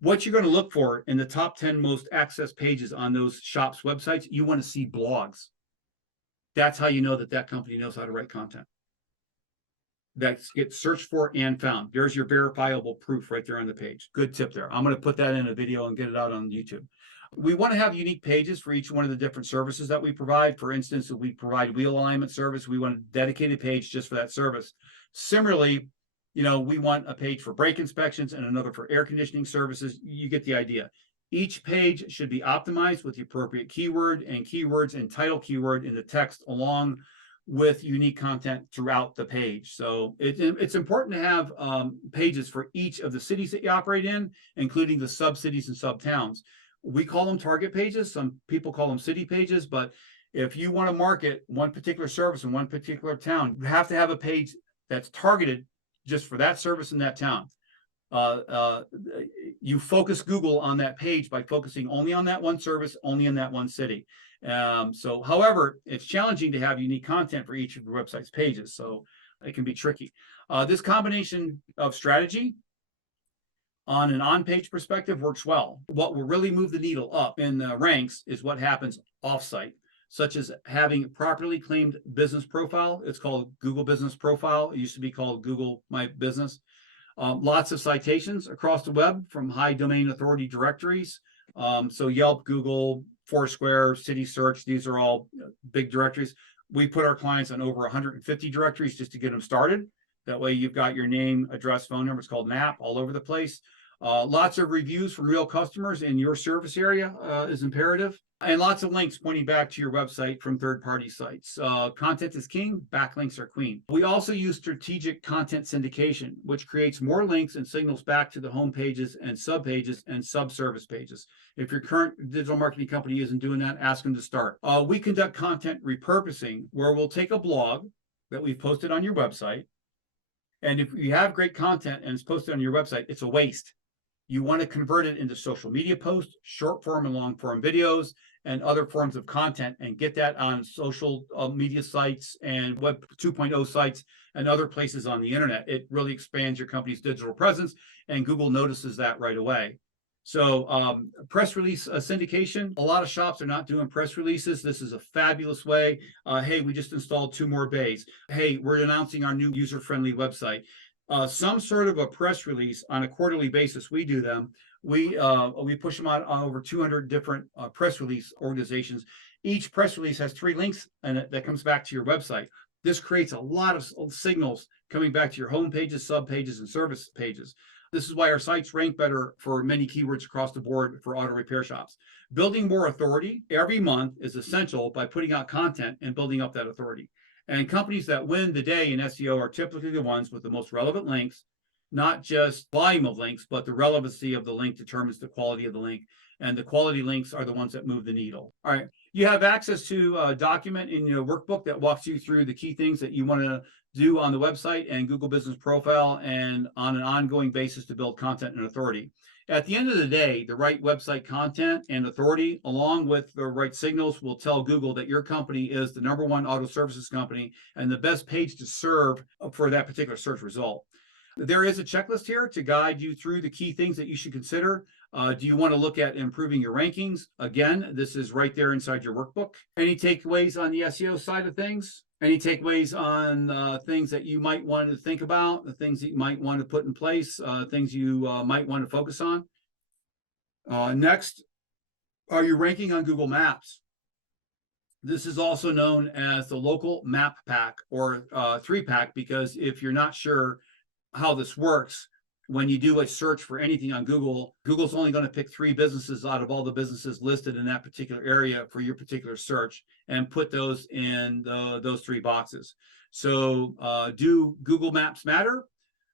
What you're going to look for in the top 10 most accessed pages on those shops' websites, you want to see blogs. That's how you know that company knows how to write content. That gets searched for and found. There's your verifiable proof right there on the page. Good tip there. I'm going to put that in a video and get it out on YouTube. We want to have unique pages for each one of the different services that we provide. For instance, if we provide wheel alignment service, we want a dedicated page just for that service. Similarly, we want a page for brake inspections and another for air conditioning services. You get the idea. Each page should be optimized with the appropriate keyword and keywords and title keyword in the text, along with unique content throughout the page. So it's important to have pages for each of the cities that you operate in, including the sub-cities and sub-towns. We call them target pages. Some people call them city pages, but if you want to market one particular service in one particular town, you have to have a page that's targeted just for that service in that town. You focus Google on that page by focusing only on that one service, only in that one city. However, it's challenging to have unique content for each of your website's pages, so it can be tricky. This combination of strategy on an on-page perspective works well. What will really move the needle up in the ranks is what happens off-site, such as having a properly claimed business profile. It's called Google Business Profile. It used to be called Google My Business. Lots of citations across the web from high domain authority directories. So Yelp, Google, Foursquare, City Search, these are all big directories. We put our clients on over 150 directories just to get them started. That way you've got your name, address, phone number. It's called MAP all over the place. Lots of reviews from real customers in your service area is imperative. And lots of links pointing back to your website from third-party sites. Content is king, backlinks are queen. We also use strategic content syndication, which creates more links and signals back to the home pages and sub-pages and sub-service pages. If your current digital marketing company isn't doing that, ask them to start. We conduct content repurposing, where we'll take a blog that we've posted on your website, and if you have great content and it's posted on your website, it's a waste. You want to convert it into social media posts, short form and long form videos, and other forms of content, and get that on social media sites and Web 2.0 sites and other places on the internet. It really expands your company's digital presence, and Google notices that right away. So press release syndication, a lot of shops are not doing press releases. This is a fabulous way. Hey, we just installed 2 more bays. Hey, we're announcing our new user-friendly website. Some sort of a press release on a quarterly basis. We do them. We push them out on over 200 different press release organizations. Each press release has 3 links and that comes back to your website. This creates a lot of signals coming back to your home pages, sub pages, and service pages. This is why our sites rank better for many keywords across the board for auto repair shops. Building more authority every month is essential by putting out content and building up that authority. And companies that win the day in SEO are typically the ones with the most relevant links, not just volume of links, but the relevancy of the link determines the quality of the link. And the quality links are the ones that move the needle. All right. You have access to a document in your workbook that walks you through the key things that you want to do on the website and Google Business Profile and on an ongoing basis to build content and authority. At the end of the day, the right website content and authority, along with the right signals, will tell Google that your company is the #1 auto services company and the best page to serve for that particular search result. There is a checklist here to guide you through the key things that you should consider. Do you want to look at improving your rankings? Again, this is right there inside your workbook. Any takeaways on the SEO side of things? Any takeaways on things that you might want to think about, the things that you might want to put in place, things you might want to focus on? Next, are you ranking on Google Maps? This is also known as the local map pack or 3-pack, because if you're not sure how this works, when you do a search for anything on Google, Google's only going to pick 3 businesses out of all the businesses listed in that particular area for your particular search and put those in those 3 boxes. So do Google Maps matter?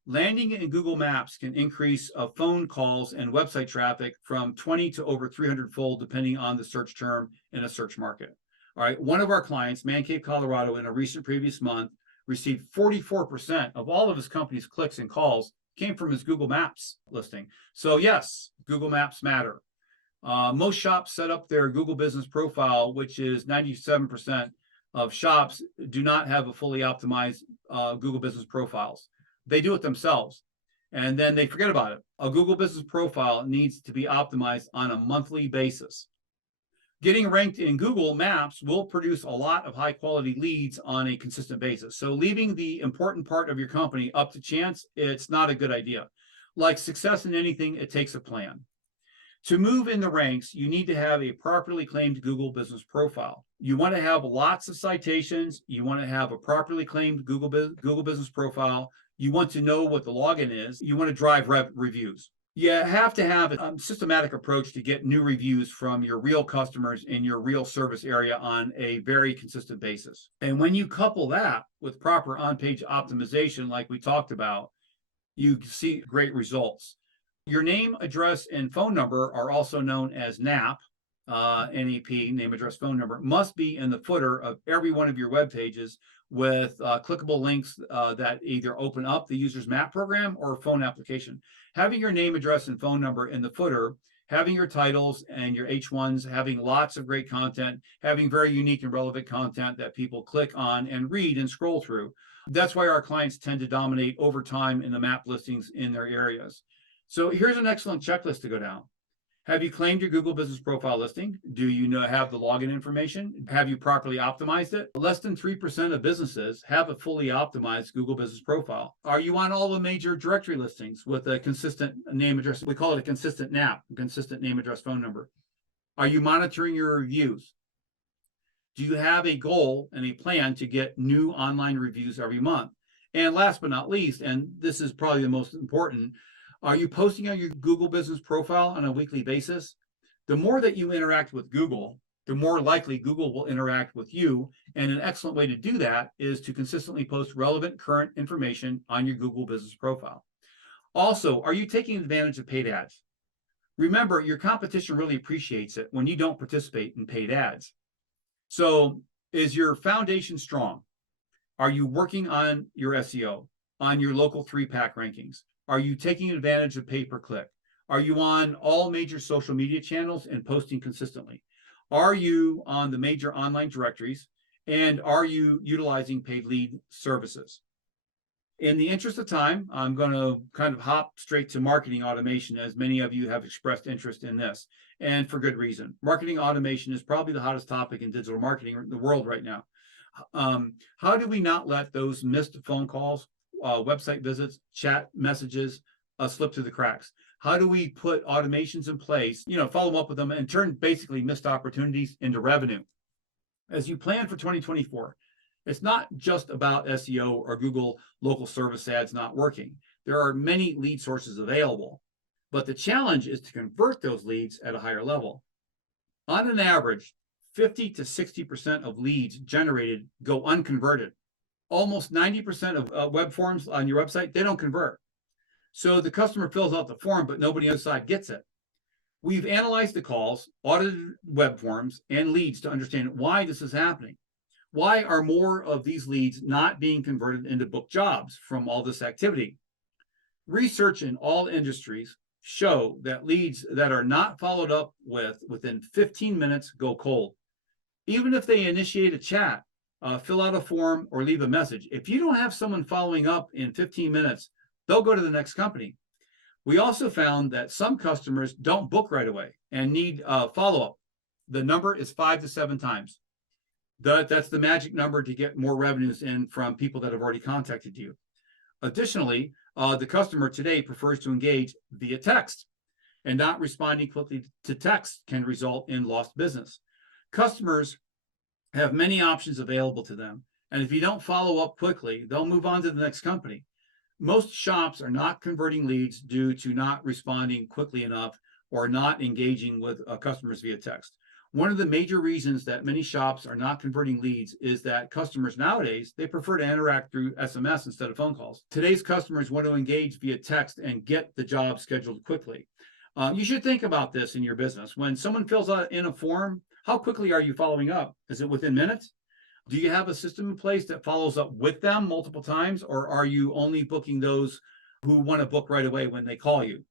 Landing in Google Maps can increase phone calls and website traffic from 20 to over 300-fold, depending on the search term in a search market. All right, one of our clients, Man Cave, Colorado, in a recent previous month, received 44% of all of his company's clicks and calls came from his Google Maps listing. So yes, Google Maps matter. Most shops set up their Google Business Profile, which is 97% of shops do not have a fully optimized Google Business Profiles. They do it themselves, and then they forget about it. A Google Business Profile needs to be optimized on a monthly basis. Getting ranked in Google Maps will produce a lot of high quality leads on a consistent basis. So leaving the important part of your company up to chance, it's not a good idea. Like success in anything, it takes a plan. To move in the ranks, you need to have a properly claimed Google Business Profile. You want to have lots of citations. You want to have a properly claimed Google Business Profile. You want to know what the login is. You want to drive reviews. You have to have a systematic approach to get new reviews from your real customers in your real service area on a very consistent basis. And when you couple that with proper on-page optimization, like we talked about, you see great results. Your name, address, and phone number are also known as NAP, NAP, name, address, phone number, must be in the footer of every one of your web pages with clickable links that either open up the user's map program or phone application. Having your name, address, and phone number in the footer, having your titles and your H1s, having lots of great content, having very unique and relevant content that people click on and read and scroll through. That's why our clients tend to dominate over time in the map listings in their areas. So here's an excellent checklist to go down. Have you claimed your Google Business Profile listing? Do you have the login information? Have you properly optimized it? Less than 3% of businesses have a fully optimized Google Business Profile. Are you on all the major directory listings with a consistent name, address? We call it a consistent NAP, consistent name, address, phone number. Are you monitoring your reviews? Do you have a goal and a plan to get new online reviews every month? And last but not least, and this is probably the most important, are you posting on your Google Business Profile on a weekly basis? The more that you interact with Google, the more likely Google will interact with you. And an excellent way to do that is to consistently post relevant current information on your Google Business Profile. Also, are you taking advantage of paid ads? Remember, your competition really appreciates it when you don't participate in paid ads. So is your foundation strong? Are you working on your SEO, on your local 3-pack rankings? Are you taking advantage of pay-per-click? Are you on all major social media channels and posting consistently? Are you on the major online directories? And are you utilizing paid lead services? In the interest of time, I'm going to kind of hop straight to marketing automation, as many of you have expressed interest in this, and for good reason. Marketing automation is probably the hottest topic in digital marketing in the world right now. How do we not let those missed phone calls, website visits, chat messages slip through the cracks? How do we put automations in place, follow up with them and turn basically missed opportunities into revenue? As you plan for 2024, it's not just about SEO or Google local service ads not working. There are many lead sources available, but the challenge is to convert those leads at a higher level. On an average, 50 to 60% of leads generated go unconverted. Almost 90% of web forms on your website, they don't convert. So the customer fills out the form, but nobody on the other side gets it. We've analyzed the calls, audited web forms, and leads to understand why this is happening. Why are more of these leads not being converted into booked jobs from all this activity? Research in all industries show that leads that are not followed up with within 15 minutes go cold. Even if they initiate a chat, fill out a form, or leave a message, if you don't have someone following up in 15 minutes, they'll go to the next company. We also found that some customers don't book right away and need follow-up. The number is 5 to 7 times. That's the magic number to get more revenues in from people that have already contacted you. Additionally, the customer today prefers to engage via text, and not responding quickly to text can result in lost business. Customers have many options available to them, and if you don't follow up quickly, they'll move on to the next company. Most shops are not converting leads due to not responding quickly enough or not engaging with customers via text. One of the major reasons that many shops are not converting leads is that customers nowadays, they prefer to interact through SMS instead of phone calls. Today's customers want to engage via text and get the job scheduled quickly. You should think about this in your business. When someone fills out in a form, how quickly are you following up? Is it within minutes? Do you have a system in place that follows up with them multiple times, or are you only booking those who want to book right away when they call you?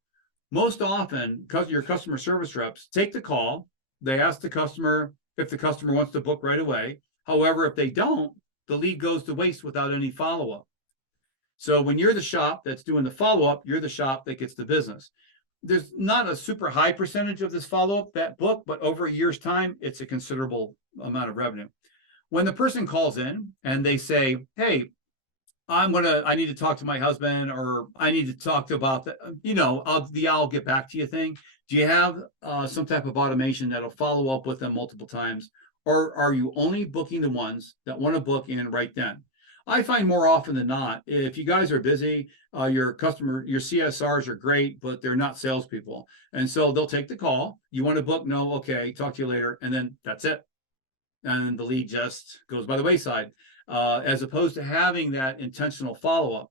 Most often, your customer service reps take the call. They ask the customer if the customer wants to book right away. However, if they don't, the lead goes to waste without any follow-up. So when you're the shop that's doing the follow-up, you're the shop that gets the business. There's not a super high percentage of this follow-up that book, but over a year's time, it's a considerable amount of revenue. When the person calls in and they say, hey, I need to talk to my husband, or I need to talk about I'll get back to you thing. Do you have some type of automation that'll follow up with them multiple times? Or are you only booking the ones that want to book in right then? I find more often than not, if you guys are busy, your CSRs are great, but they're not salespeople. And so they'll take the call. You want to book? No, okay, talk to you later. And then that's it. And the lead just goes by the wayside, as opposed to having that intentional follow-up.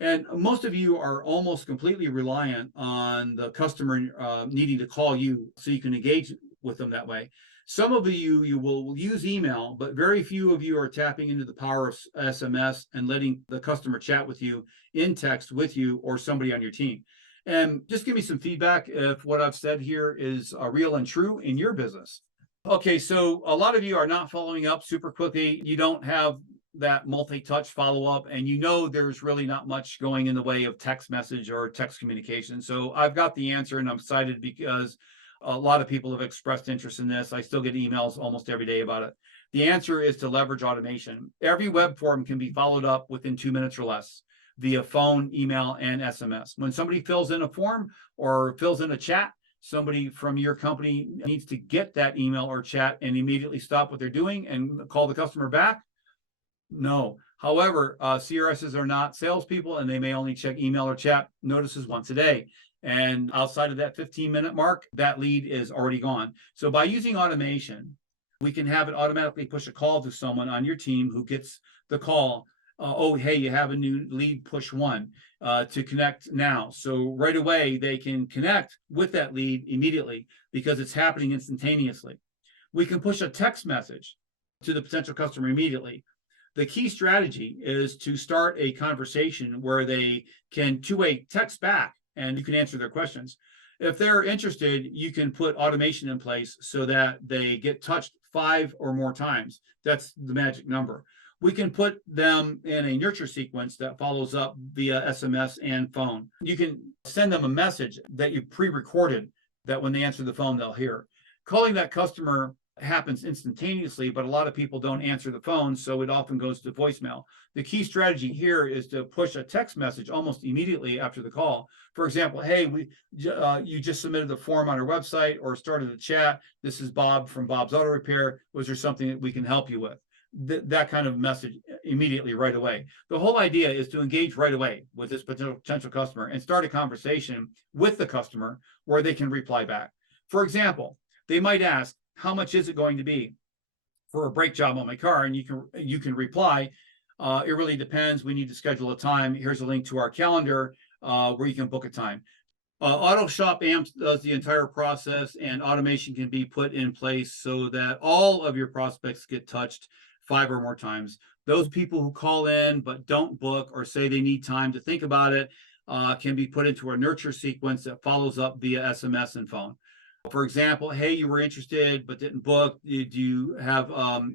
And most of you are almost completely reliant on the customer needing to call you so you can engage with them that way. Some of you will use email, but very few of you are tapping into the power of SMS and letting the customer chat with you in text with you or somebody on your team. And just give me some feedback if what I've said here is real and true in your business. Okay, so a lot of you are not following up super quickly. You don't have that multi-touch follow-up, and there's really not much going in the way of text message or text communication. So I've got the answer, and I'm excited because a lot of people have expressed interest in this. I still get emails almost every day about it. The answer is to leverage automation. Every web form can be followed up within 2 minutes or less via phone, email, and SMS. When somebody fills in a form or fills in a chat, somebody from your company needs to get that email or chat and immediately stop what they're doing and call the customer back? No. However, CRSs are not salespeople, and they may only check email or chat notices once a day. And outside of that 15-minute mark, that lead is already gone. So by using automation, we can have it automatically push a call to someone on your team who gets the call. Oh, hey, you have a new lead, push 1 to connect now. So right away, they can connect with that lead immediately because it's happening instantaneously. We can push a text message to the potential customer immediately. The key strategy is to start a conversation where they can two-way text back and you can answer their questions. If they're interested, you can put automation in place so that they get touched 5 or more times. That's the magic number. We can put them in a nurture sequence that follows up via SMS and phone. You can send them a message that you pre-recorded that when they answer the phone, they'll hear. Calling that customer happens instantaneously, but a lot of people don't answer the phone, so it often goes to voicemail. The key strategy here is to push a text message almost immediately after the call. For example, hey, you just submitted the form on our website or started a chat. This is Bob from Bob's Auto Repair. Was there something that we can help you with? That kind of message immediately right away. The whole idea is to engage right away with this potential customer and start a conversation with the customer where they can reply back. For example, they might ask, how much is it going to be for a brake job on my car? And you can reply, it really depends. We need to schedule a time. Here's a link to our calendar where you can book a time. Auto Shop AMP does the entire process, and automation can be put in place so that all of your prospects get touched 5 or more times. Those people who call in but don't book or say they need time to think about it can be put into a nurture sequence that follows up via SMS and phone. For example, hey, you were interested but didn't book. Do you have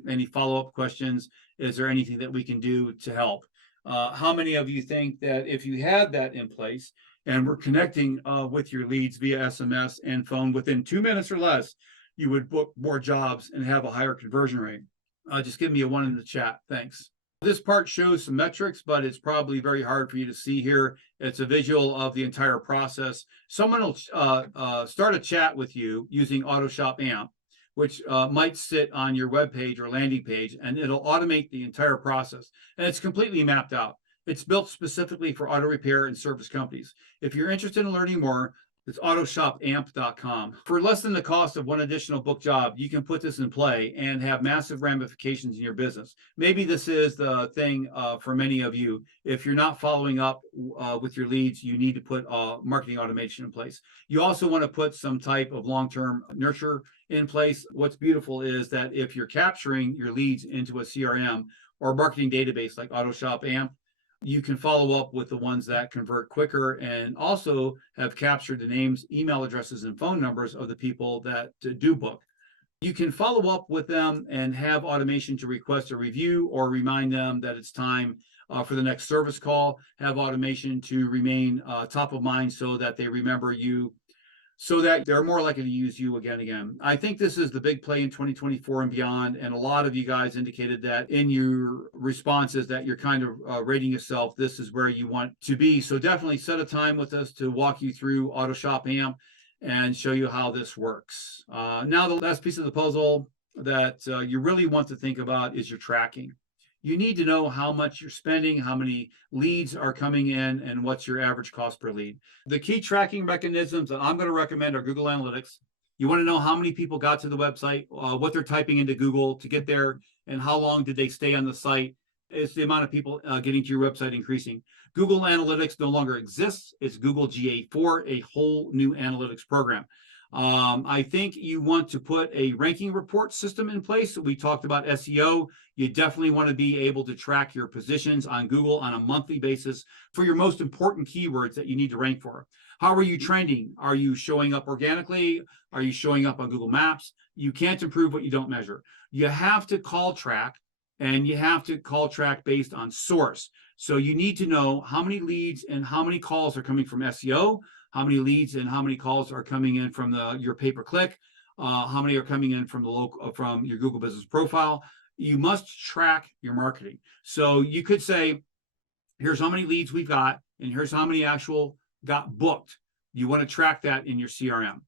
any follow-up questions? Is there anything that we can do to help? How many of you think that if you had that in place and we're connecting with your leads via SMS and phone within 2 minutes or less, you would book more jobs and have a higher conversion rate? Just give me a 1 in the chat. Thanks. This part shows some metrics, but it's probably very hard for you to see here. It's a visual of the entire process. Someone will start a chat with you using AutoShop AMP, which might sit on your web page or landing page, and it'll automate the entire process. And it's completely mapped out. It's built specifically for auto repair and service companies. If you're interested in learning more, it's autoshopamp.com. For less than the cost of one additional book job, you can put this in play and have massive ramifications in your business. Maybe this is the thing for many of you. If you're not following up with your leads, you need to put marketing automation in place. You also want to put some type of long-term nurture in place. What's beautiful is that if you're capturing your leads into a CRM or marketing database like AutoShop AMP, you can follow up with the ones that convert quicker and also have captured the names, email addresses, and phone numbers of the people that do book. You can follow up with them and have automation to request a review or remind them that it's time for the next service call. Have automation to remain top of mind so that they remember you, so that they're more likely to use you again and again. I think this is the big play in 2024 and beyond. And a lot of you guys indicated that in your responses that you're kind of rating yourself, this is where you want to be. So definitely set a time with us to walk you through AutoShop AMP and show you how this works. Now, the last piece of the puzzle that you really want to think about is your tracking. You need to know how much you're spending, how many leads are coming in, and what's your average cost per lead. The key tracking mechanisms that I'm going to recommend are Google Analytics. You want to know how many people got to the website, what they're typing into Google to get there, and how long did they stay on the site. Is the amount of people getting to your website increasing? Google Analytics no longer exists. It's Google GA4, a whole new analytics program. I think you want to put a ranking report system in place. We talked about SEO. You definitely want to be able to track your positions on Google on a monthly basis for your most important keywords that you need to rank for. How are you trending? Are you showing up organically? Are you showing up on Google Maps? You can't improve what you don't measure. You have to call track, and you have to call track based on source. So you need to know how many leads and how many calls are coming from SEO, how many leads and how many calls are coming in from your pay-per-click, how many are coming in from from your Google Business Profile. You must track your marketing. So you could say, here's how many leads we've got, and here's how many actual got booked. You want to track that in your CRM.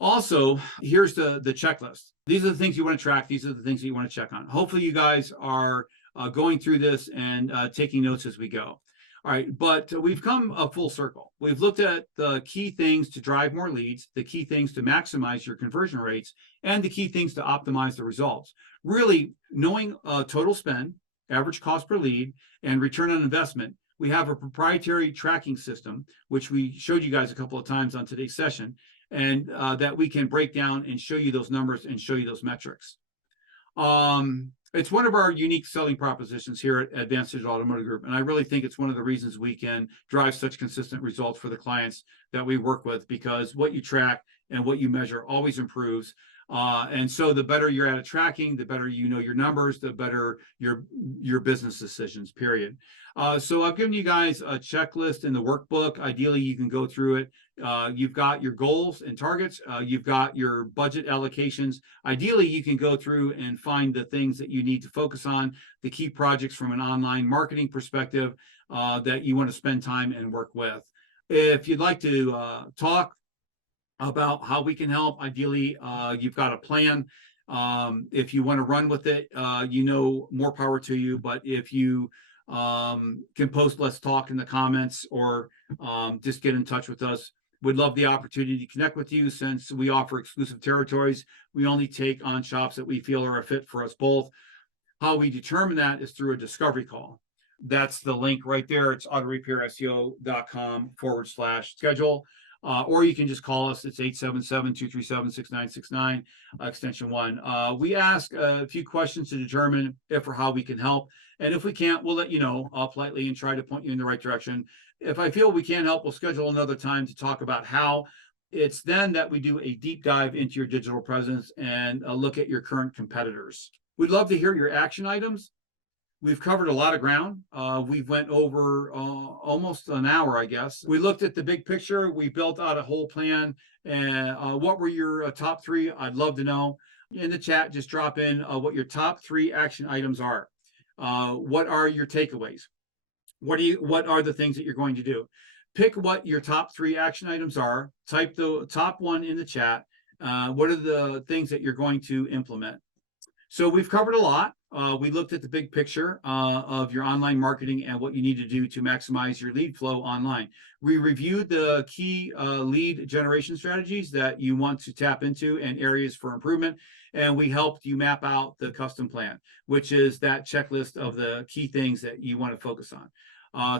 Also, here's the checklist. These are the things you want to track. These are the things that you want to check on. Hopefully you guys are going through this and taking notes as we go. All right, but we've come a full circle. We've looked at the key things to drive more leads, the key things to maximize your conversion rates, and the key things to optimize the results. Really, knowing total spend, average cost per lead, and return on investment, we have a proprietary tracking system, which we showed you guys a couple of times on today's session, and that we can break down and show you those numbers and show you those metrics. It's one of our unique selling propositions here at Advanced Digital Automotive Group, and I really think it's one of the reasons we can drive such consistent results for the clients that we work with, because what you track and what you measure always improves. And so the better you're at tracking, the better you know your numbers, the better your business decisions, period. So I've given you guys a checklist in the workbook. Ideally, you can go through it. You've got your goals and targets. You've got your budget allocations. Ideally, you can go through and find the things that you need to focus on, the key projects from an online marketing perspective that you want to spend time and work with. If you'd like to talk about how we can help, ideally, you've got a plan. If you want to run with it, more power to you. But if you can post "Let's Talk" in the comments, or just get in touch with us. We'd love the opportunity to connect with you. Since we offer exclusive territories, we only take on shops that we feel are a fit for us both. How we determine that is through a discovery call. That's the link right there. It's autorepairseo.com/schedule. Or you can just call us. It's 877-237-6969, extension 1. We ask a few questions to determine if or how we can help. And if we can't, we'll let you know politely and try to point you in the right direction. If I feel we can't help, we'll schedule another time to talk about how. It's then that we do a deep dive into your digital presence and look at your current competitors. We'd love to hear your action items. We've covered a lot of ground. We went over almost an hour, I guess. We looked at the big picture. We built out a whole plan. And what were your top 3? I'd love to know. In the chat, just drop in what your top 3 action items are. What are your takeaways? What are the things that you're going to do? Pick what your top 3 action items are. Type the top one in the chat. What are the things that you're going to implement? So we've covered a lot. We looked at the big picture of your online marketing and what you need to do to maximize your lead flow online. We reviewed the key lead generation strategies that you want to tap into and areas for improvement. And we helped you map out the custom plan, which is that checklist of the key things that you want to focus on.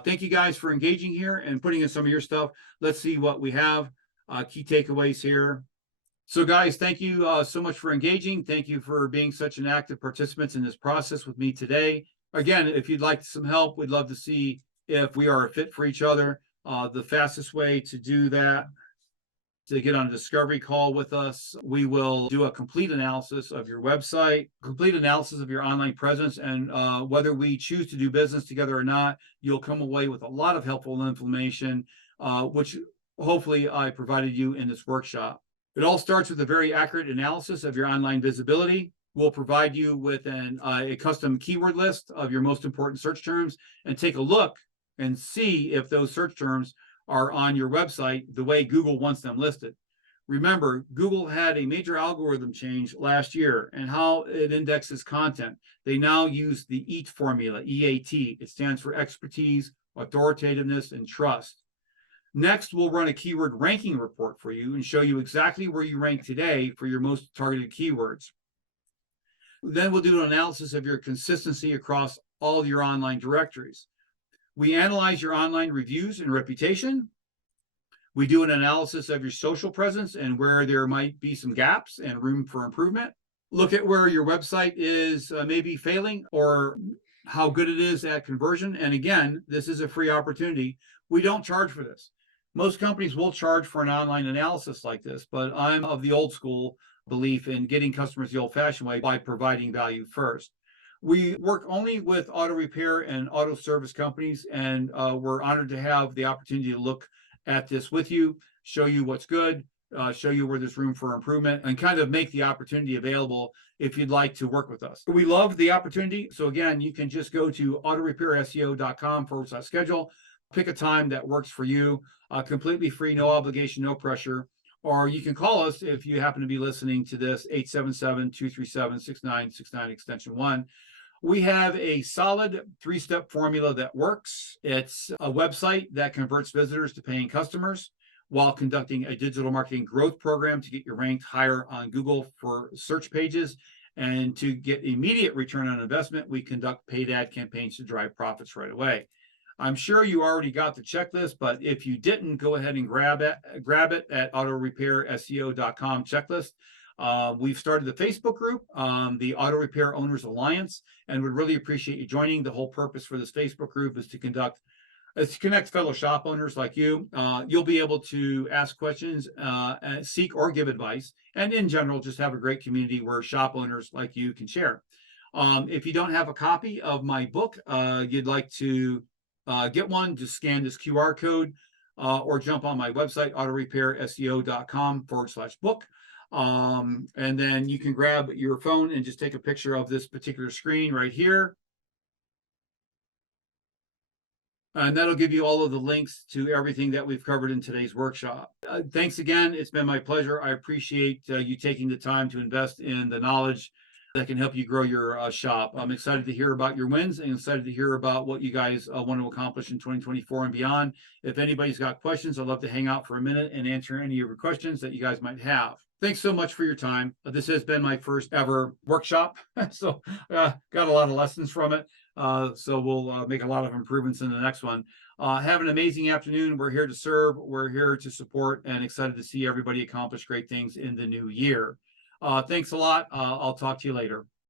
Thank you guys for engaging here and putting in some of your stuff. Let's see what we have. Key takeaways here. So guys, thank you so much for engaging. Thank you for being such an active participants in this process with me today. Again, if you'd like some help, we'd love to see if we are a fit for each other. The fastest way to do that, to get on a discovery call with us, we will do a complete analysis of your website, complete analysis of your online presence, and whether we choose to do business together or not, you'll come away with a lot of helpful information, which hopefully I provided you in this workshop. It all starts with a very accurate analysis of your online visibility. We'll provide you with a custom keyword list of your most important search terms and take a look and see if those search terms are on your website the way Google wants them listed. Remember, Google had a major algorithm change last year and how it indexes content. They now use the EAT formula, EAT. It stands for expertise, authoritativeness, and trust. Next, we'll run a keyword ranking report for you and show you exactly where you rank today for your most targeted keywords. Then we'll do an analysis of your consistency across all your online directories. We analyze your online reviews and reputation. We do an analysis of your social presence and where there might be some gaps and room for improvement. Look at where your website is maybe failing or how good it is at conversion. And again, this is a free opportunity. We don't charge for this. Most companies will charge for an online analysis like this, but I'm of the old school belief in getting customers the old-fashioned way by providing value first. We work only with auto repair and auto service companies, and we're honored to have the opportunity to look at this with you, show you what's good, show you where there's room for improvement, and kind of make the opportunity available if you'd like to work with us. We love the opportunity. So again, you can just go to autorepairseo.com/schedule, pick a time that works for you, completely free, no obligation, no pressure. Or you can call us if you happen to be listening to this, 877-237-6969, extension 1. We have a solid 3-step formula that works. It's a website that converts visitors to paying customers while conducting a digital marketing growth program to get you ranked higher on Google for search pages. And to get immediate return on investment, we conduct paid ad campaigns to drive profits right away. I'm sure you already got the checklist, but if you didn't, go ahead and grab it at autorepairseo.com checklist. We've started the Facebook group, the Auto Repair Owners Alliance, and would really appreciate you joining. The whole purpose for this Facebook group is to conduct It's to connect fellow shop owners like you. You'll be able to ask questions, seek or give advice, and in general, just have a great community where shop owners like you can share. If you don't have a copy of my book, you'd like to get one, just scan this QR code or jump on my website, autorepairseo.com/book. And then you can grab your phone and just take a picture of this particular screen right here. And that'll give you all of the links to everything that we've covered in today's workshop. Thanks again. It's been my pleasure. I appreciate you taking the time to invest in the knowledge that can help you grow your shop. I'm excited to hear about your wins and excited to hear about what you guys want to accomplish in 2024 and beyond. If anybody's got questions, I'd love to hang out for a minute and answer any of your questions that you guys might have. Thanks so much for your time. This has been my first ever workshop, so got a lot of lessons from it. So we'll make a lot of improvements in the next one. Have an amazing afternoon. We're here to serve. We're here to support and excited to see everybody accomplish great things in the new year. Thanks a lot. I'll talk to you later.